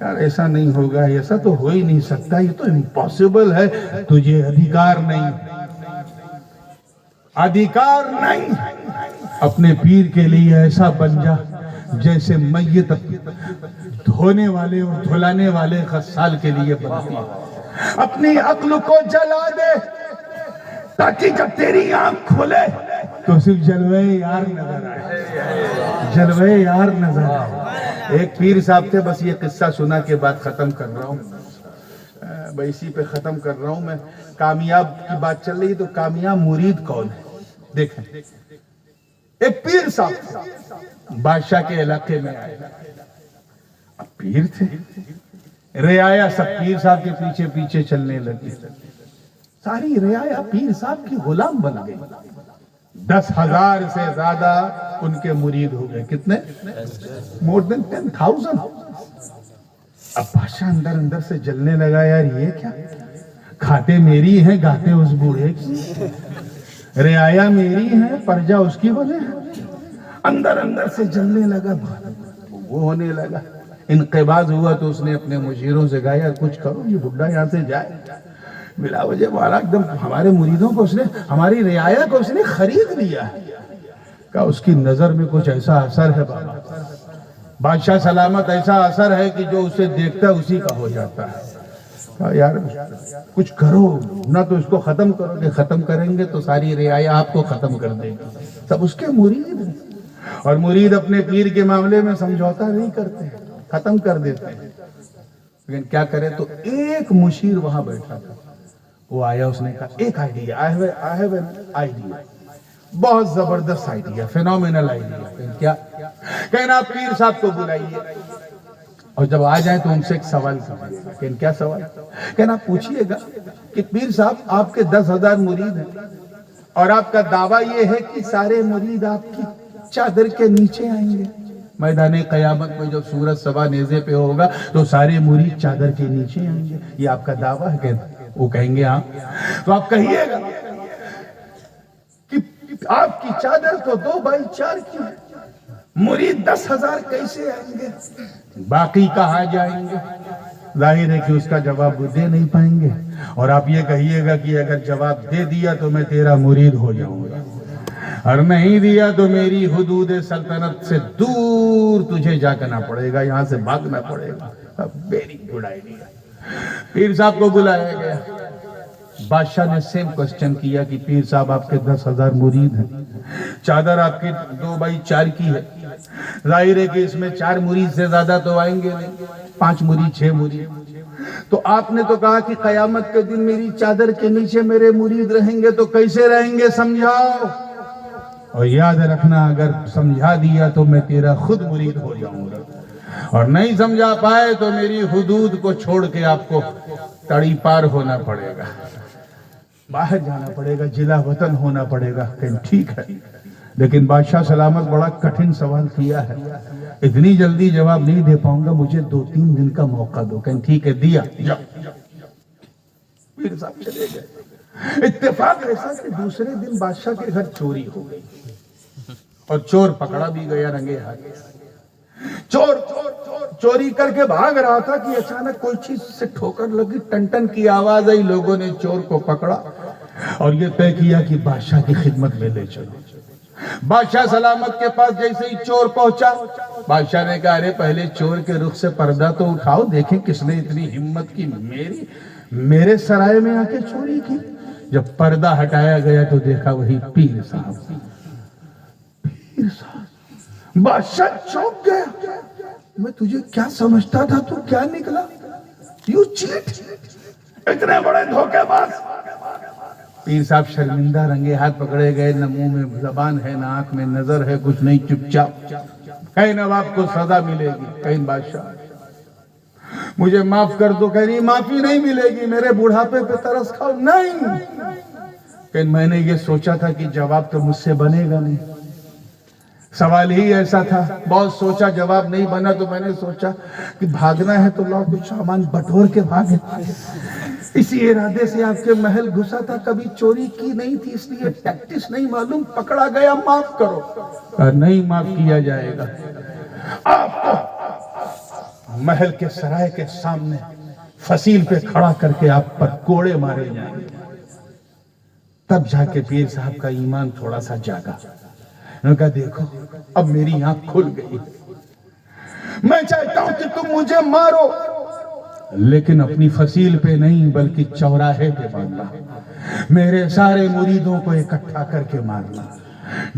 یار ایسا نہیں ہوگا، ایسا تو ہو ہی نہیں سکتا، یہ تو امپاسبل ہے. تجھے ادھیکار نہیں، ادھیکار نہیں. اپنے پیر کے لیے ایسا بن جا جیسے میت دھونے والے اور دھلانے والے غسال کے لیے بنتی ہے. اپنی عقل کو جلا دے تاکہ جب تیری آنکھ کھلے تو صرف جلوے یار نظر آئے، جلوے یار نظر آئے. ایک پیر صاحب تھے، بس یہ قصہ سنا کے بعد ختم کر رہا ہوں، اسی پہ ختم کر رہا ہوں میں۔ کامیاب کی بات چل رہی، تو کامیاب مرید کون ہے؟ دیکھیں، ایک پیر صاحب تھے، بادشاہ کے علاقے میں آئے، اب پیر تھے، رعایا سب پیر صاحب کے پیچھے پیچھے چلنے لگی، ساری رعایا پیر صاحب کی غلام بن گئی، 10,000 سے زیادہ ان کے مرید ہو گئے۔ کتنے؟ مور دین 10,000۔ اب بادشاہ اندر اندر سے جلنے لگا، یار یہ کیا، کھاتے میری ہیں گاتے اس بوڑھے کی، رعایا میری ہیں پرجا اس کی بنے۔ اندر اندر سے جلنے لگا، وہ ہونے لگا، انقباض ہوا تو اس نے اپنے مشیروں سے کہا، یار کچھ کرو، یہ بڈھا یہاں سے جائے۔ بلا وجہ مارا ایک دم، ہمارے مریدوں کو اس نے، ہماری رعایا کو اس نے خرید لیا۔ کہا اس کی نظر میں کچھ ایسا اثر ہے بابا، بادشاہ سلامت، ایسا اثر ہے کہ جو اسے دیکھتا ہے اسی کا ہو جاتا ہے۔ کہا یار کچھ کرو، نہ تو اس کو ختم کرو گے، ختم کریں گے تو ساری رعایا آپ کو ختم کر دے گی۔ سب اس کے مرید ہیں، اور مرید اپنے پیر کے معاملے میں سمجھوتا نہیں کرتے، ختم کر دیتے ہیں۔ لیکن کیا کرے، تو ایک مشیر وہاں بیٹھا تھا، وہ آیا، اس نے کہا ایک idea, I have an idea، بہت زبردست آئیڈیا، فینومینل آئیڈیا۔ کیا کہنا؟ پیر صاحب کو بلائیے، اور جب آ جائیں تو ان سے ایک سوال کیجیے گا۔ کہ کیا سوال؟ کہنا پوچھئے گا کہ پیر صاحب آپ کے 10,000 مرید ہیں، اور آپ کا دعویٰ یہ ہے کہ سارے مرید آپ کی چادر کے نیچے آئیں گے، میدان قیامت میں جب سورج سوا نیزے پہ ہوگا تو سارے مرید چادر کے نیچے آئیں گے، یہ آپ کا دعویٰ ہے؟ کہ وہ کہیں گے ہاں۔ تو آپ کہیے گا کہ آپ کی چادر تو 2x4 کی ہے، مرید 10,000 کیسے آئیں گے، باقی کہاں جائیں گے؟ ظاہر ہے کہ اس کا جواب وہ دے نہیں پائیں گے، اور آپ یہ کہیے گا کہ اگر جواب دے دیا تو میں تیرا مرید ہو جاؤں گا، اور نہیں دیا تو میری حدود سلطنت سے دور تجھے جانا پڑے گا، یہاں سے بھاگنا پڑے گا۔ Very good idea. پیر صاحب کو بلایا گیا، بادشاہ نے سیم کوسچن کیا کہ پیر صاحب آپ کے 10,000 مرید ہیں، چادر آپ کی 2x4 کی ہے، ظاہر ہے کہ اس میں 4 مرید سے زیادہ تو آئیں گے نہیں، 5 مرید 6 مرید، تو آپ نے تو کہا کہ قیامت کے دن میری چادر کے نیچے میرے مرید رہیں گے، تو کیسے رہیں گے سمجھاؤ، اور یاد رکھنا اگر سمجھا دیا تو میں تیرا خود مرید ہو جاؤں گا، اور نہیں سمجھا پائے تو میری حدود کو چھوڑ کے آپ کو تڑی پار ہونا پڑے گا، باہر جانا پڑے گا، جلا وطن ہونا پڑے گا۔ کہ ٹھیک ہے، لیکن بادشاہ سلامت بڑا کٹھن سوال کیا ہے، اتنی جلدی جواب نہیں دے پاؤں گا، مجھے 2-3 دن کا موقع دو۔ کہ ٹھیک ہے، دیا۔ پیر صاحب چلے گئے۔ اتفاق ایسا کہ دوسرے دن بادشاہ کے گھر چوری ہو گئی، اور چور پکڑا بھی گیا رنگے ہاتھ۔ چور چوری کر کے بھاگ رہا تھا کہ اچانک کوئی چیز سے ٹھوکر لگی، ٹن ٹن کی آواز آئی، لوگوں نے چور کو پکڑا اور یہ طے کیا کہ بادشاہ کی خدمت میں لے چلو۔ بادشاہ سلامت کے پاس جیسے ہی چور پہنچا، بادشاہ نے کہا ارے پہلے چور کے رخ سے پردہ تو اٹھاؤ، دیکھیں کس نے اتنی ہمت کی میرے سرائے میں آ کے چوری کی۔ جب پردہ ہٹایا گیا تو دیکھا وہی پیر صاحب۔ بادشاہ چونک گیا، میں تجھے کیا سمجھتا تھا، تو کیا نکلا، یو چیٹ، اتنے بڑے دھوکے باز۔ پیر صاحب شرمندہ، رنگے ہاتھ پکڑے گئے، نہ منہ میں زبان ہے نہ آنکھ میں نظر ہے، کچھ نہیں، چپ چاپ۔ کہیں نواب کو سزا ملے گی، کہیں بادشاہ مجھے معاف کر دو، کہہ رہی معافی نہیں ملے گی، میرے بڑھاپے پہ ترس کھاؤ، نہیں۔ کہ میں نے یہ سوچا تھا کہ جواب تو مجھ سے بنے گا نہیں، سوال ہی ایسا تھا، بہت سوچا، جواب نہیں بنا تو میں نے سوچا کہ بھاگنا ہے تو لاؤ کچھ سامان بٹور کے بھاگے۔ اسی ارادے سے آپ کے محل گھسا تھا، کبھی چوری کی نہیں تھی، اس لیے ٹیکٹس نہیں معلوم، پکڑا گیا، معاف کرو۔ نہیں معاف کیا جائے گا، آپ کو محل کے سرائے کے سامنے فصیل پہ کھڑا کر کے آپ پر کوڑے مارے جائیں گے۔ تب جا کے پیر صاحب کا ایمان تھوڑا سا جاگا، انہوں نے کہا دیکھو اب میری آنکھ کھل گئی، میں چاہتا ہوں کہ تم مجھے مارو، لیکن اپنی فصیل پہ نہیں بلکہ چوراہے پہ مارنا، میرے سارے مریدوں کو اکٹھا کر کے مارنا۔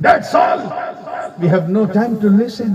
That's all. We have no time to listen.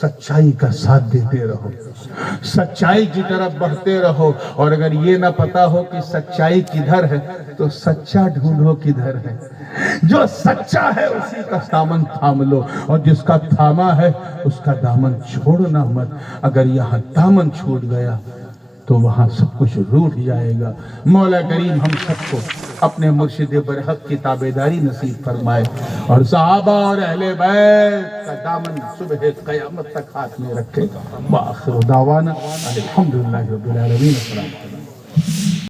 سچائی کا ساتھ دیتے رہو، سچائی کی طرف بڑھتے رہو، اور اگر یہ نہ پتا ہو کہ سچائی کدھر ہے تو سچا ڈھونڈو کدھر ہے۔ جو سچا ہے اسی کا دامن تھام لو، اور جس کا تھاما ہے اس کا دامن چھوڑنا مت۔ اگر یہاں دامن چھوٹ گیا تو وہاں سب کچھ روٹ جائے گا۔ مولا کریم ہم سب کو اپنے مرشد برحق کی تابعداری نصیب فرمائے، اور صحابہ اور اہل بیت کا دامن صبح قیامت تک ہاتھ میں رکھے۔ وآخر دعوانا الحمدللہ رب العالمین۔